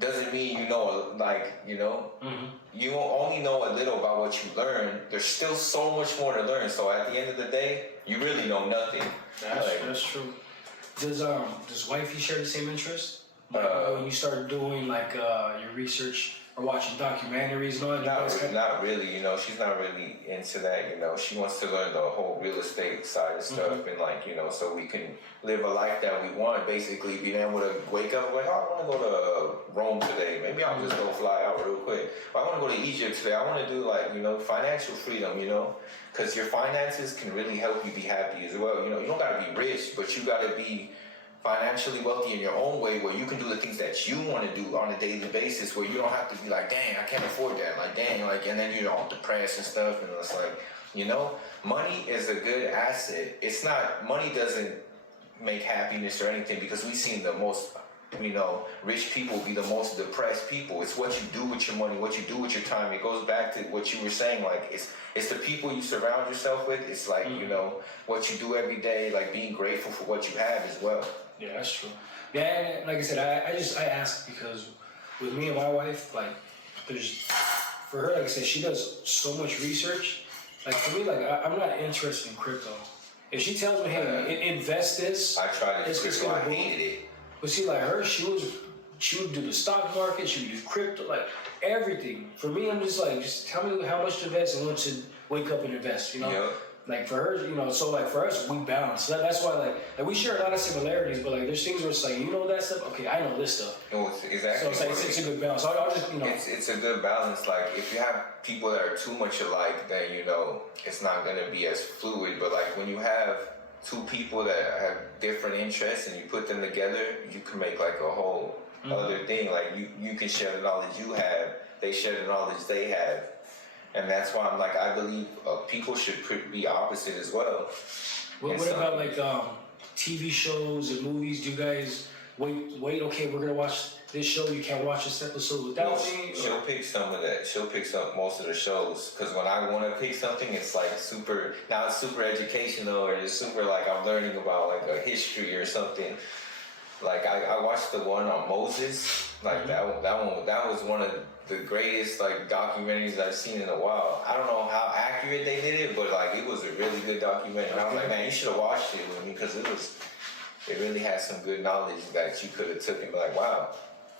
doesn't mean you know, you only know a little about what you learn. There's still so much more to learn. So at the end of the day, you really know nothing. That's true. Does wifey share the same interest? Like when you start doing like your research or watching documentaries and all that? Not really. She's not really into that. She wants to learn the whole real estate side of stuff, and like, so we can live a life that we want. Basically, being able to wake up and like, oh, I want to go to Rome today. Maybe I'll just go fly out real quick. Or I want to go to Egypt today. I want to do like, financial freedom. Because your finances can really help you be happy as well. You don't got to be rich, but you got to be financially wealthy in your own way, where you can do the things that you want to do on a daily basis, where you don't have to be like, dang, I can't afford that, like, dang, like, and then you're all depressed and stuff, and it's like, money is a good asset. Money doesn't make happiness or anything, because we've seen the most you know, rich people be the most depressed people. It's what you do with your money, what you do with your time. It goes back to what you were saying, like it's the people you surround yourself with. It's like, you know, what you do every day, like being grateful for what you have as well. Yeah, that's true. Yeah, and like I said, I ask because with me and my wife, like, for her, like I said, she does so much research. Like for me, like I'm not interested in crypto. If she tells me, hey, invest this, I tried to crypto, I hated it. But see, like her, she would do the stock market, she would do crypto, like everything. For me, I'm just like, just tell me how much to invest and when to wake up and invest, you know? Yep. Like for her, you know, so like for us, we balance. So that's why like we share a lot of similarities, but like there's things where it's like, you know that stuff? Okay, I know this stuff. No, exactly. So it's like, it's a good balance. So I'll just, you know. It's a good balance. Like if you have people that are too much alike, then, you know, it's not going to be as fluid. But like when you have two people that have different interests and you put them together, you can make like a whole other thing. Like you can share the knowledge you have, they share the knowledge they have. And that's why I'm like, I believe people should be opposite as well. What about like TV shows and movies? Do you guys wait, okay, we're going to watch this show, you can't watch this episode without me? She'll pick some of that. She'll pick some most of the shows. Because when I want to pick something, it's like super, now it's super educational or it's super like I'm learning about like a history or something. Like I watched the one on Moses. Like that was one of the greatest like documentaries I've seen in a while. I don't know how accurate they did it, but like it was a really good documentary. And I was like, man, you should have watched it with me because it really had some good knowledge that you could have took and be like, wow,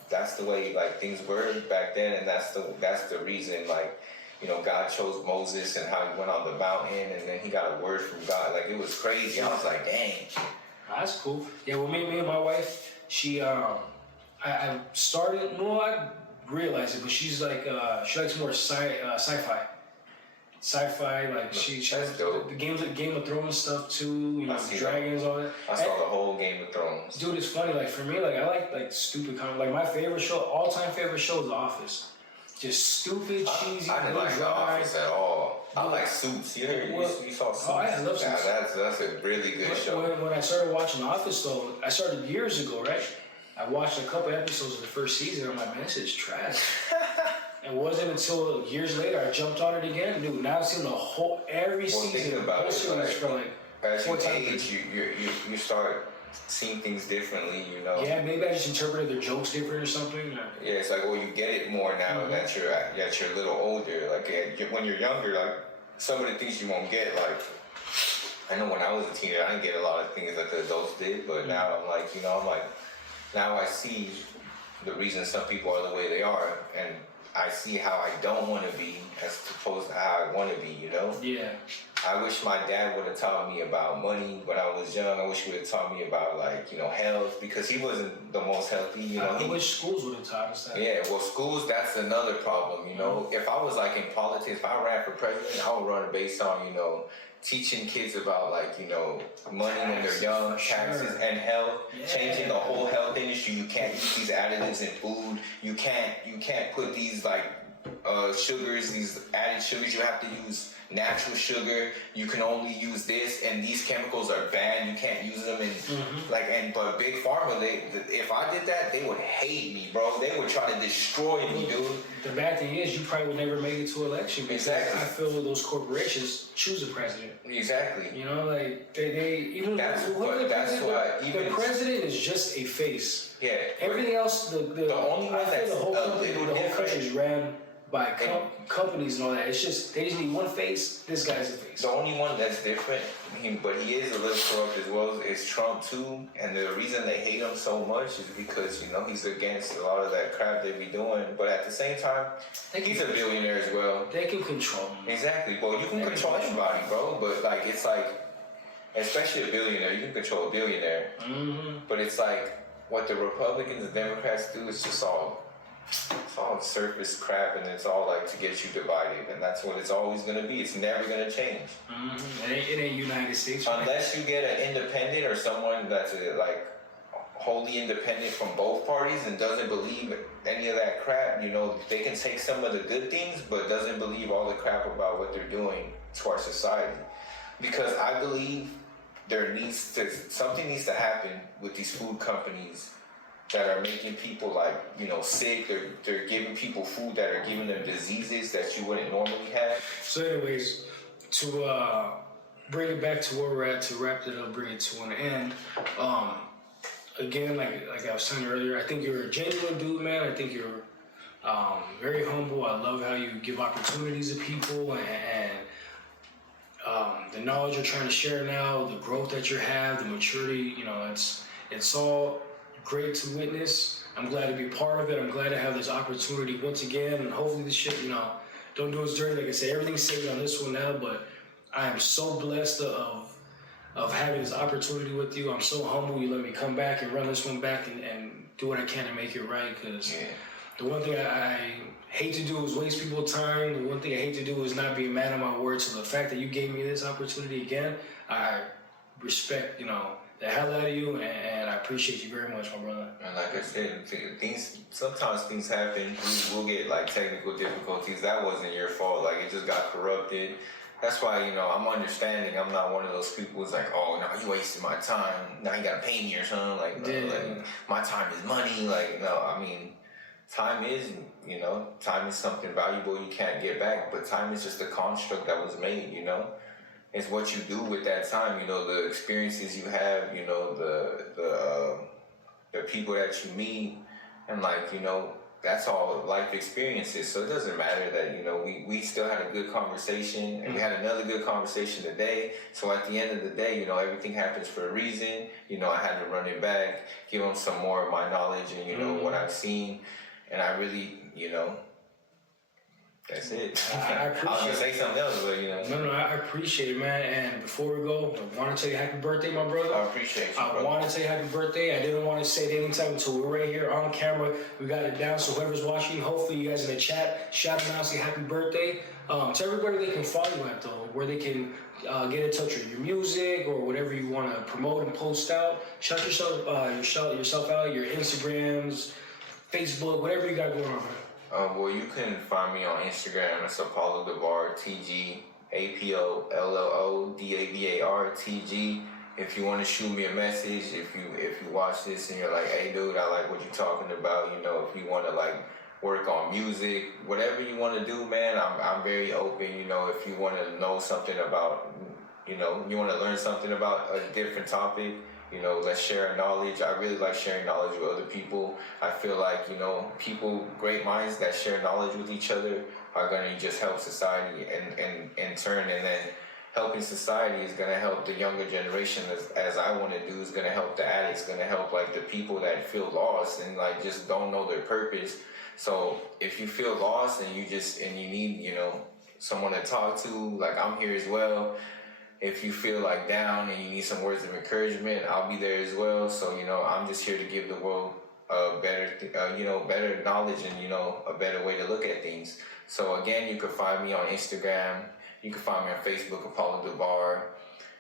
that's the way like things were back then, and that's the reason like, you know, God chose Moses and how he went on the mountain and then he got a word from God. Like it was crazy. I was like, dang. That's cool. Yeah, well, me and my wife, she, I started, no, I realized it, but she's like, she likes more sci-fi. Sci-fi, like she That's dope. The Game of Thrones stuff too, you know, dragons, all that. I saw the whole Game of Thrones. Dude, it's funny, like for me, like I like stupid comedy. Like my favorite show, all-time favorite show is The Office. Just stupid, cheesy, I didn't like The Office at all. I like Suits. You saw Suits? Oh, I love Suits. Yeah, that's a really good show. When I started watching The Office, though, I started years ago, right? I watched a couple episodes of the first season. I'm like, man, this is trash. It wasn't until years later I jumped on it again, dude. Now I've seen every season, whole series for like as you age, you start seeing things differently, you know. Yeah, maybe I just interpreted their jokes different or something. Yeah, it's like, well, you get it more now that you're a little older. Like when you're younger, like some of the things you won't get. Like I know when I was a teenager, I didn't get a lot of things that the adults did, but now I'm like, you know, now I see the reason some people are the way they are, and I see how I don't want to be as opposed to how I want to be, you know? Yeah. I wish my dad would have taught me about money when I was young. I wish he would have taught me about, like, you know, health, because he wasn't the most healthy, you know. I wish schools would have taught us that. Yeah, well, schools, that's another problem, you know. If I was, like, in politics, if I ran for president, I would run it based on, you know, teaching kids about, like, you know, money when they're young, taxes and health, changing the whole health industry. You can't use these additives in food. You can't put these like sugars, these added sugars. You have to use natural sugar. You can only use this, and these chemicals are banned. You can't use them in but Big Pharma, if I did that, they would hate me, bro. They would try to destroy me, dude. The bad thing is, you probably would never make it to election. Exactly. I feel those corporations choose a president. Exactly. You know, like they even the president is just a face. Yeah. Everything else, the only one that's the whole country is ran by companies and all that. It's just they just need one face. This guy's a face. The only one that's different, but he is a little corrupt as well, is Trump too. And the reason they hate him so much is because, you know, he's against a lot of that crap they be doing. But at the same time, he's a billionaire as well. They can control him. Exactly. Well, you can control anybody, bro. But like, it's like, especially a billionaire, you can control a billionaire. Mm-hmm. But it's like what the Republicans and Democrats do is just all surface crap, and it's all like to get you divided, and that's what it's always going to be. It's never going to change. Mm-hmm. It ain't United States. Unless you get an independent or someone that's like wholly independent from both parties and doesn't believe any of that crap, you know, they can take some of the good things, but doesn't believe all the crap about what they're doing to our society. Because I believe something needs to happen with these food companies that are making people like, sick. They're giving people food that are giving them diseases that you wouldn't normally have. So anyways, to bring it back to where we're at, to wrap it up, bring it to an end, again, like I was telling you earlier, I think you're a genuine dude, man. I think you're very humble. I love how you give opportunities to people, and the knowledge you're trying to share now, the growth that you have, the maturity, it's all great to witness. I'm glad to be part of it. I'm glad to have this opportunity once again, and hopefully this shit, don't do us dirty. Like I say, everything's saved on this one now, but I am so blessed of having this opportunity with you. I'm so humble you let me come back and run this one back and do what I can to make it right, because the one thing I hate to do is waste people's time. The one thing I hate to do is not be a man of my word. So the fact that you gave me this opportunity again, I respect, the hell out of you, and I appreciate you very much, my brother. And like I said, sometimes things happen. We'll get like technical difficulties. That wasn't your fault. Like, it just got corrupted. That's why, I'm understanding. I'm not one of those people who's like, oh, no, you wasted my time. Now you gotta pay me or something. Like, no, like, my time is money. Like, no, I mean, time is something valuable you can't get back. But time is just a construct that was made, It's what you do with that time, the experiences you have, the people that you meet, and that's all life experiences. So it doesn't matter that, we still had a good conversation, and we had another good conversation today. So at the end of the day, everything happens for a reason. I had to run it back, give them some more of my knowledge and, what I've seen. And I really, that's it. I was going to say something else, but No, I appreciate it, man. And before we go, I want to tell you happy birthday, my brother. I appreciate you, I want to tell you happy birthday. I didn't want to say it anytime until we're right here on camera. We got it down, so whoever's watching, hopefully you guys in the chat, shout them out, say happy birthday. To everybody they can follow you at, though, where they can get in touch with your music or whatever you want to promote and post out. Shout yourself out, your Instagrams, Facebook, whatever you got going on, man. Well, you can find me on Instagram. It's APOLLO DAVAR, TG, APOLLO DAVAR, TG. If you want to shoot me a message, if you watch this and you're like, hey, dude, I like what you're talking about. If you want to work on music, whatever you want to do, man, I'm very open. If you want to know something about, you want to learn something about a different topic. Let's share knowledge. I really like sharing knowledge with other people. I feel like, people, great minds that share knowledge with each other are going to just help society and in turn. And then helping society is going to help the younger generation, as I want to do, is going to help the addicts, going to help the people that feel lost and just don't know their purpose. So if you feel lost and you need, someone to talk to, I'm here as well. If you feel down and you need some words of encouragement, I'll be there as well. So, I'm just here to give the world better knowledge and, a better way to look at things. So again, you can find me on Instagram. You can find me on Facebook, APOLLO DAVAR.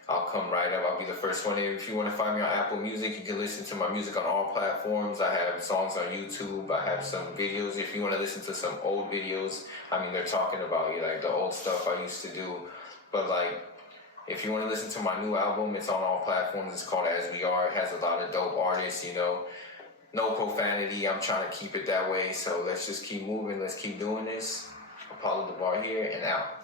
I'll come right up. I'll be the first one. If you want to find me on Apple Music, you can listen to my music on all platforms. I have songs on YouTube. I have some videos. If you want to listen to some old videos, they're talking about the old stuff I used to do. But if you want to listen to my new album, it's on all platforms. It's called As We Are. It has a lot of dope artists, no profanity. I'm trying to keep it that way. So let's just keep moving. Let's keep doing this. APOLLO DAVAR here and out.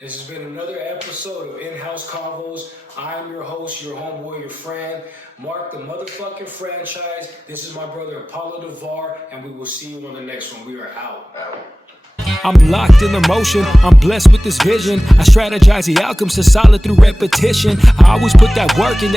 This has been another episode of In House Convos. I'm your host, your homeboy, your friend, Marc, the motherfucking franchise. This is my brother, APOLLO DAVAR, and we will see you on the next one. We are out. I'm locked in emotion, I'm blessed with this vision. I strategize the outcomes to solid through repetition. I always put that work in